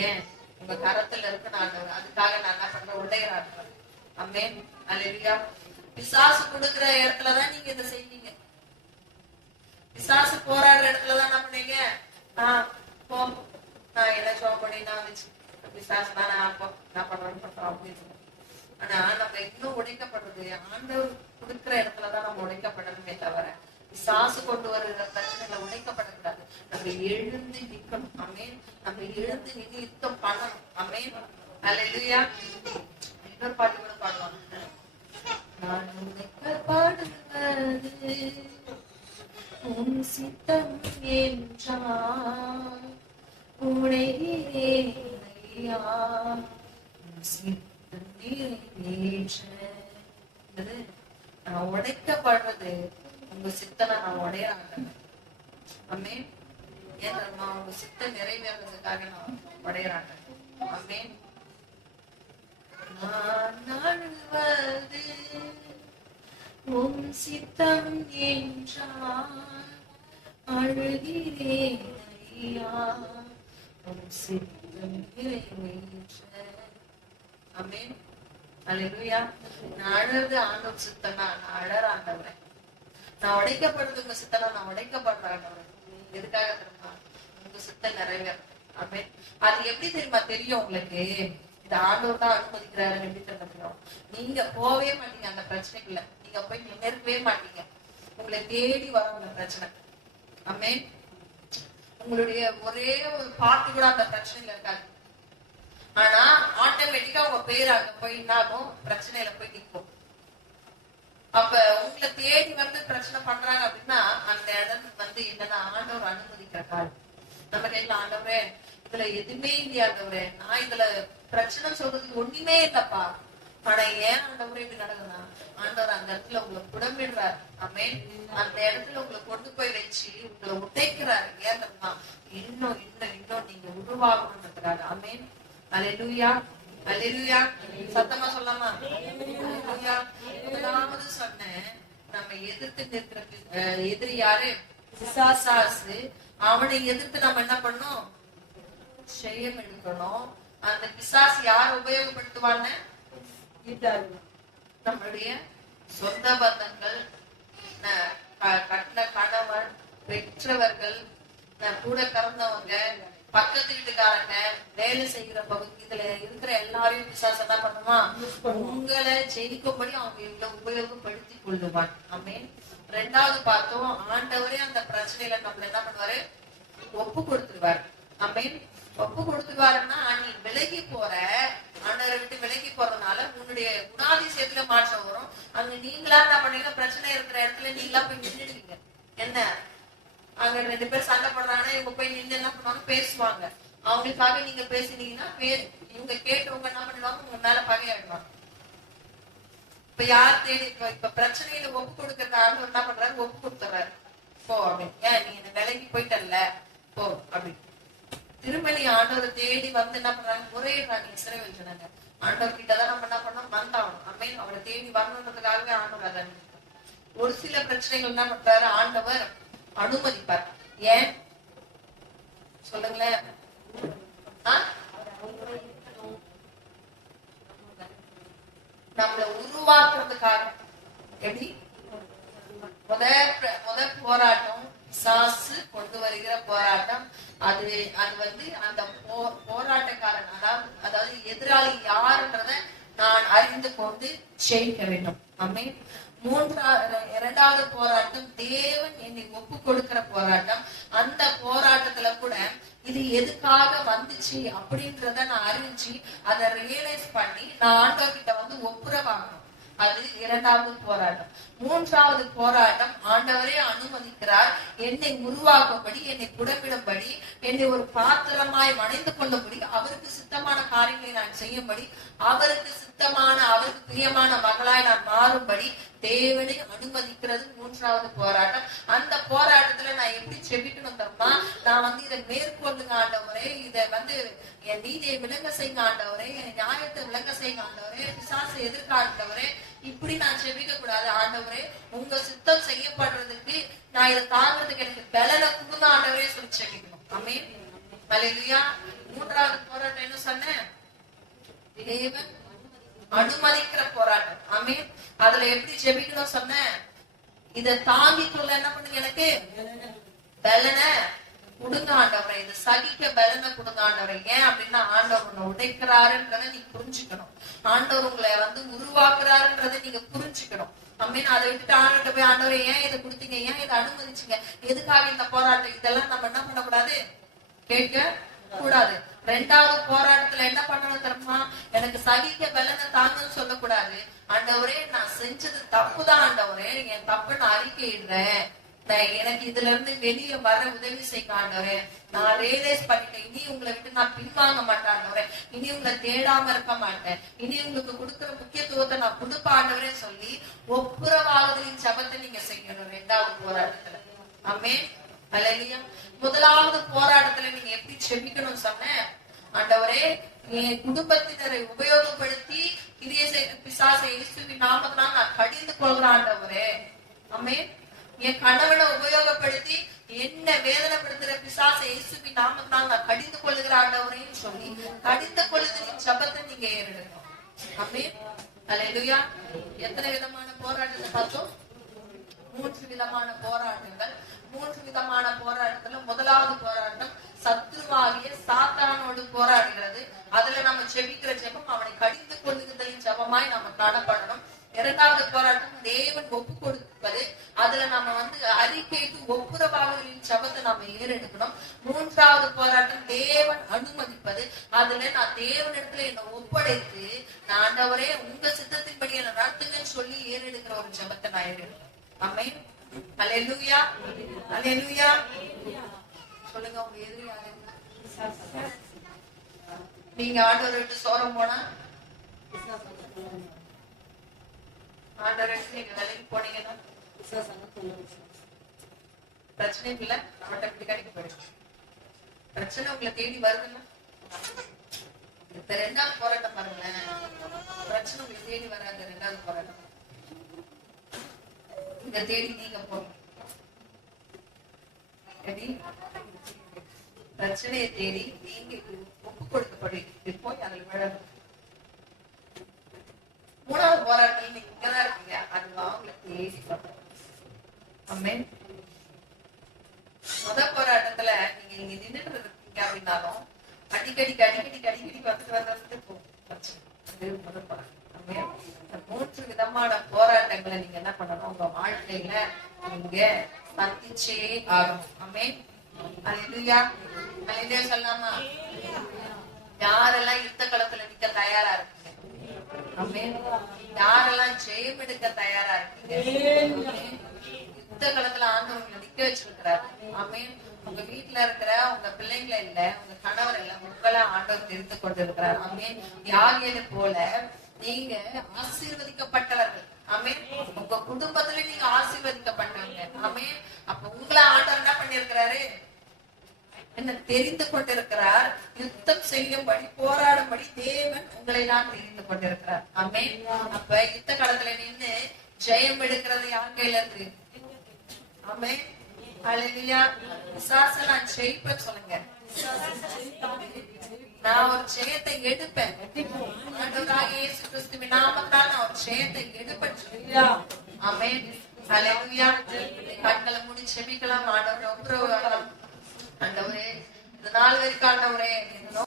ஏன்? உங்க கரத்துல இருக்கு, நான் அதுக்காக நான் என்ன பண்றேன், உடையறாங்க. ஆமென், அல்லேலூயா. பிசாசு கொடுக்கிற இடத்துலதான் நீங்க இதை செய்வீங்க. பிசாசு போராடுற இடத்துலதான் என்ன பண்ணீங்க, போ நான் என்ன ஜோம் பண்ணி நான் வச்சு பிசாசு தான் நான் பண்றேன்னு பண்றோம் அப்படின்னு. ஆனா நம்ம இன்னும் உடைக்கப்படுறது ஆண்டவர் கொடுக்கிற இடத்துலதான் நம்ம உடைக்கப்படணுமே தவிர பிசாசு கொண்டு வருகிற பிரச்சனைகளை உடைக்கப்படக்கூடாது. நம்ம எழுந்து நிக்கணும். ஆமென். நம்ம எழுந்து நின்று யுத்தம் பண்ணணும். ஆமென், அல்லேலூயா. இன்னொரு பாட்டு கூட பாடுவாங்க. நான் உடைக்கப்படுவது உன் சித்தம் என்றால் உடைகிறேன் ஐயா, உன் சித்தம் நிறைவேற்ற. நான் உடைக்கப்படுறது உங்க சித்தனை நான் உடையறாங்க. ஆமென். ஏன் உங்க சித்தம் நிறைவேறதுக்காக நான் உடையறாங்க. ஆமென். நான் நாடுவது உன் சித்தம் என்றால் அழுகிறேன் ஐயா, உன் சித்தம் நிறைவேற்ற. ஆமென், அல்லேலூயா. நான் அழறது ஆண்டவர் சித்தனா, நான் அழற ஆண்டவரே. நான் உடைக்கப்படுறது உங்க சித்தனா, நான் உடைக்கப்படுற ஆண்டவரே. எதுக்காக தெரியுமா? உங்க சித்தம் நிறைவேற. ஆமென். அது எப்படி தெரியுமா தெரியும் உங்களுக்கு? இது ஆண்டவர் தான் அனுமதிக்கிறாரு. எப்படி தெரியும்? நீங்க போவே மாட்டீங்க அந்த பிரச்சனைக்குள்ள, நீங்க போய் நினைக்கவே மாட்டீங்க. உங்களை தேடி வரும் அந்த பிரச்சனை. ஆமென். உங்களுடைய ஒரே ஒரு பாட்டு கூட அந்த பிரச்சனையில இருக்காது. ஆனா ஆட்டோமேட்டிக்கா உங்க பேர் அங்க போய் என்னாகும், பிரச்சனையில போய் நிற்கும். அப்ப உங்களை தேடி வந்து பிரச்சனை பண்றாங்க அப்படின்னா அந்த இடம் வந்து என்னன்னா ஆண்டவர் அனுமதிக்கிற கால். நம்ம கேட்கலாம், ஆண்டவரே இதுல எதுவுமே இல்லையா ஆண்டவரே, நான் இதுல பிரச்சனை சொல்றதுக்கு ஒண்ணுமே இல்லப்பா, ஆனா ஏன் ஆண்டவரே இப்படி நடக்குதுன்னா ஆண்டவர் அந்த இடத்துல உங்களை புடமிடுறாரு. ஆமென். அந்த இடத்துல உங்களை கொண்டு போய் வச்சு உங்களை உடைக்கிறாரு. ஏன் தெரியுமா? இன்னும் இன்னும் இன்னும் நீங்க உருவாகணும்ன்றாரு. ஆமென், அல்லேலூயா, அல்லேலூயா. சத்தமா சொல்லாமா? அல்லேலூயா. முதலாவது சொன்னேன், நம்ம எதிர்த்து நிற்கிற எதிரி யாரு? பிசாசு. அவனை எதிர்த்து நம்ம என்ன பண்ணணும்? ஜெயம் எடுக்கணும். அந்த பிசாசு யார் உபயோகப்படுத்துவான்னு? நம்மளுடைய சொந்த பந்தங்கள், கட்டின கணவன், பெற்றவர்கள், கூட கறந்தவங்க, பக்கத்து வீட்டுக்காரங்க, வேலை செய்கிற பகுதி, இதுல இருக்கிற எல்லாரையும் பிசாசு என்ன பண்ணுவான்? உங்களை ஜெயிக்கும்படி அவங்க இவங்களை உபயோகப்படுத்தி கொள்ளுவான். ஆமென். ரெண்டாவது பார்த்தோம், ஆண்டவரே அந்த பிரச்சனையில நம்மள என்ன பண்ணுவாரு, ஒப்பு கொடுத்துருவாரு. ஆமென். ஒப்பு கொடுத்துருவாருன்னா நீ விலகி போற, ஆண்டவரை விட்டு விலகி போறதுனால உன்னுடைய குணாதிசயத்துல மாற்றம் வரும். அங்க நீங்களா என்ன பண்ணீங்க, பிரச்சனை இருக்கிற இடத்துல நீங்களா போய் நின்றுடுவீங்க. என்ன, அங்க 2 பேர் சண்டை போடுறாங்கன்னா இவங்க போய் நின்று என்ன பண்ணுவாங்க, பேசுவாங்க. அவங்களுக்காக நீங்க பேசினீங்கன்னா இவங்க கேட்டவங்க என்ன பண்ணுவாங்க, உங்க மேல பகையாடுவாங்க. இப்ப யார் தேடி, இப்ப பிரச்சனையில ஒப்பு கொடுக்கறது ஆண்டவர் என்ன பண்றாரு, ஒப்பு கொடுத்துறாரு. போ அப்படின்னு, ஏன் நீ என்ன விலகி போயிட்டல்ல, போ அப்படின்னு. திரும்ப நீ ஆண்டவரை தேடி வந்து என்ன பண்றாங்க, முறையிடுறாங்க. இஸ்ரவேல் ஜனங்க ஆண்டவர் கிட்டதான் நம்ம என்ன பண்ணோம், வந்தாகணும். ஆமென். அவரை தேடி வரணுன்றதுக்காகவே ஆண்டவர் அதை. ஒரு சில பிரச்சனைகள் என்ன பண்றாரு, ஆண்டவர் அனுமதிப்பார். ஏன் சொல்லுங்களேன். நம்மளை உருவாக்குறதுக்காக. எப்படி முத போராட்டம், பிசாசு கொண்டு வருகிற போராட்டம். அது வந்து அந்த போராட்டக்காரன், அதாவது எதிராளி யாருன்றத நான் அறிந்து கொண்டு ஜெயிக்க வேண்டும். ஆமென். இரண்டாவது போராட்டம் தேவன் என்னை ஒப்பு கொடுக்கிற போராட்டம். அந்த போராட்டத்துல கூட இது எதுக்காக வந்துச்சு அப்படின்றத நான் அறிஞ்சு அதை ரியலைஸ் பண்ணி நான் ஆண்டவர்கிட்ட வந்து ஒப்புரவாகணும். அது இரண்டாவது போராட்டம். மூன்றாவது போராட்டம், ஆண்டவரே அனுமதிக்கிறார் என்னை உருவாக்கும்படி, என்னை புடமிடும்படி, என்னை ஒரு பாத்திரமாய் மணைந்து கொண்டபடி, அவருக்கு சித்தமான காரியங்களை நான் செய்யும்படி, அவருக்கு சித்தமான, அவருக்கு பிரியமான மகளாய் நான் மாறும்படி தேவனை அனுமதிக்கிறது மூன்றாவது போராட்டம். அந்த போராட்டத்துல நான் எப்படி செபிக்கணும் தெரியுமா, நான் வந்து இதை மேற்கொள்ளுங்க ஆண்டவரே, இதை வந்து என் நீதியை விளங்க செய்யுங்க ஆண்டவரே, என் நியாயத்தை விளங்க செய்யுங்க ஆண்டவரே, பிசாசை எதிர்க்க ஆண்டவரே, இப்படி நான் செபிக்க கூடாது ஆண்டவரே, உங்க சித்தம் செய்யப்படுறதுக்கு நான் இதை தாங்கிறதுக்கு எனக்கு பலனை கொடுங்க ஆண்டவரே சொல்லி செபிக்கணும். ஆமென். அல்லேலூயா. மூன்றாவது போராட்டம் என்ன சொன்னேன், தேவன் அனுமதிக்கிற போராட்டம். ஆமென். அதுல எப்படி ஜெபிக்கணும் சொன்னேன், இதை தாங்கிக்கொள்ள என்ன பண்ணுங்க, எனக்கு பலனை கொடுங்க ஆண்டவரை, இதை சகிக்க பலனை கொடுங்க ஆண்டவரை. ஏன் அப்படின்னா ஆண்டவர் உன்னை உடைக்கிறாருன்றதை நீ புரிஞ்சுக்கணும். ஆண்டவர் உங்களை வந்து உருவாக்குறாருன்றதை நீங்க புரிஞ்சுக்கணும். அப்படின்னு அதை விட்டுட்டு ஆண்டவர்கிட்ட போய் ஆண்டவரை ஏன் இதை கொடுத்தீங்க, ஏன் இதை அனுமதிச்சீங்க, எதுக்காக இந்த போராட்டம், இதெல்லாம் நம்ம என்ன பண்ணக்கூடாது, கேட்க கூடாது. ரெண்டாவது போராட்டத்துல என்ன பண்ணணும் தெரியுமா, எனக்கு சகிக்க பலனை தாங்கன்னு சொல்லக்கூடாது. ஆண்டவரே நான் செஞ்சது தப்புதான் ஆண்டவரே, என் தப்பு நான் அறிக்கையிடுறேன், எனக்கு இதுல இருந்து வெளியே வர உதவி செய்ய ஆண்டவரே, நான் ரியலைஸ் பண்ணிட்டேன், இனி உங்களை விட்டு நான் பின்வாங்க மாட்டேன் ஆண்டவரே, இனி உங்களை தேடாம இருக்க மாட்டேன், இனி உங்களுக்கு கொடுக்கிற முக்கியத்துவத்தை நான் கொடுப்ப ஆண்டவரே சொல்லி ஒப்புரவாகுதலின் ஜெபத்தை நீங்க செய்யணும் ரெண்டாவது போராட்டத்துல. ஆமென். அல்லேலூயா. முதலாவது போராட்டத்துல நீங்க எப்படி செபிக்கணும் சொன்னேன், ஆண்டவரே என் குடும்பத்தினரை உபயோகப்படுத்தி பிசாசை இயேசுவின் நாமத்தினால் நான் கடிந்து கொள்கிறேன் ஆண்டவரே. ஆமென். என் கணவனை உபயோகப்படுத்தி என்ன வேதனைப்படுத்துற பிசாசை இயேசுவின் நாமத்தினால் நான் கடிந்து கொள்ளுகிற ஆண்டவரையும் சொல்லி கடிந்து கொள்ளுதலின் ஜெபத்தை நீங்க ஏறெடுக்கணும். ஆமென். அல்லேலூயா. எத்தனை விதமான போராட்டத்தை பார்த்தோம், 3 விதமான போராட்டங்கள். 3 விதமான போராட்டத்துல முதலாவது போராட்டம் சத்துருவாகிய சாத்தானோடு போராடுகிறது. அதுல நம்ம ஜெபிக்கிற ஜெபம் அவனை கடிந்து கொள்ளுதலின் ஜெபமாய் நம்ம காணப்படணும். இரண்டாவது போராட்டம் தேவன் ஒப்பு கொடுப்பது, அதுல நம்ம வந்து அறிக்கைக்கு ஒப்புரவாகுதலின் ஜெபத்தை நாம ஏறெடுக்கணும். மூன்றாவது போராட்டம் தேவன் அனுமதிப்பது, அதுல நான் தேவனிடத்துல என்ன ஒப்படைத்து நான் ஆண்டவரே உங்க சித்தத்தின்படி என்ன நடத்துங்கன்னு சொல்லி ஏறெடுக்கிற ஒரு ஜெபத்தை நான் ஏறெடுக்கணும். ஆமென். அல்லேலூயா. அல்லேலூயா. சொல்லுங்க, உங்க எதிரி யாரு? நீங்க ஆண்டவரை விட்டு சோரம் போனா, ஆண்டவரை நீங்க வேலைக்கு போனீங்கன்னா பிரச்சனை இல்ல, நம்மகிட்ட கிடைக்க போயிடும். பிரச்சனை உங்களை தேடி வருதுன்னா, இப்ப ரெண்டாவது போராட்டம் பாருங்களேன், பிரச்சனை உங்களை தேடி வராது. ரெண்டாவது போராட்டம் இங்க தேடி நீங்க போறீங்க. பிரச்சனையை தேடி நீங்க ஒப்பு கொடுக்கப்படுவீங்க, போய் அதில் விழணும். மூணாவது போராட்டம் நீங்க இங்கதான் இருக்கீங்க, அது அவங்களை தேடி போறோம். ஆமென். முதல் போராட்டத்துல நீங்க இங்க நின்றுட்டு இருக்கீங்க அப்படின்னாலும் அடிக்கடி வந்துட்டு போகும் முதல் போராட்டம். 3 விதமான போராட்டங்களை நீங்க என்ன பண்ணணும் உங்க வாழ்க்கையில நீங்க சந்திச்சே ஆகும். ஆமென். அல்லேலூயா. அல்லேலூயா சொல்லாமா? யாரெல்லாம் யுத்த களத்துல நிக்க தயாரா இருக்கீங்க? ஆமென். யாரெல்லாம் ஜெயம் எடுக்க தயாரா இருக்கீங்க? ஆமென். யுத்த களத்துல ஆண்டவர் உங்களை நிக்க வச்சிருக்கிறார். ஆமென். உங்க வீட்டுல இருக்கிற உங்க பிள்ளைங்களை இல்ல, உங்க கணவர் இல்ல, உங்களை ஆண்டவர் தெரிந்து கொண்டிருக்கிறார். ஆமென். யாகியது போல நீங்க ஆசீர்வதிக்கப்பட்டவர்கள். ஆமென். உங்க குடும்பத்துல நீங்க ஆசீர்வதிக்கப்பட்டவங்க. ஆமென். அப்ப உங்களை ஆண்டவர் என்ன பண்ணிருக்கிறாரு? என்ன தெரிந்து கொண்டிருக்கிறார். யுத்தம் செய்யும்படி, போராடும்படி தேவன் உங்களை தான் தெரிந்து கொண்டிருக்கிறார். ஆமென். அப்ப யுத்த காலத்துல நின்னு ஜெயம் எடுக்கிறது யார் கையில இருக்கு? ஆமென். அல்லேலூயா. பிசாசை நான் ஜெயிப்பேன்னு சொல்லுங்க. நான் ஒரு ஜெயத்தை எடுப்பேன். ஆண்டவராகிய இயேசு கிறிஸ்துவின் நாமத்தால் நான் ஒரு ஜெயத்தை எடுப்பேன். ஆமென். அல்லேலூயா. கண்களை மூடி ஜெபிக்கலாம். ஆண்டவரே ஒப்புரவு வரலாம். ஆண்டவரே இந்த நாள் வரைக்கும் ஆண்டவரே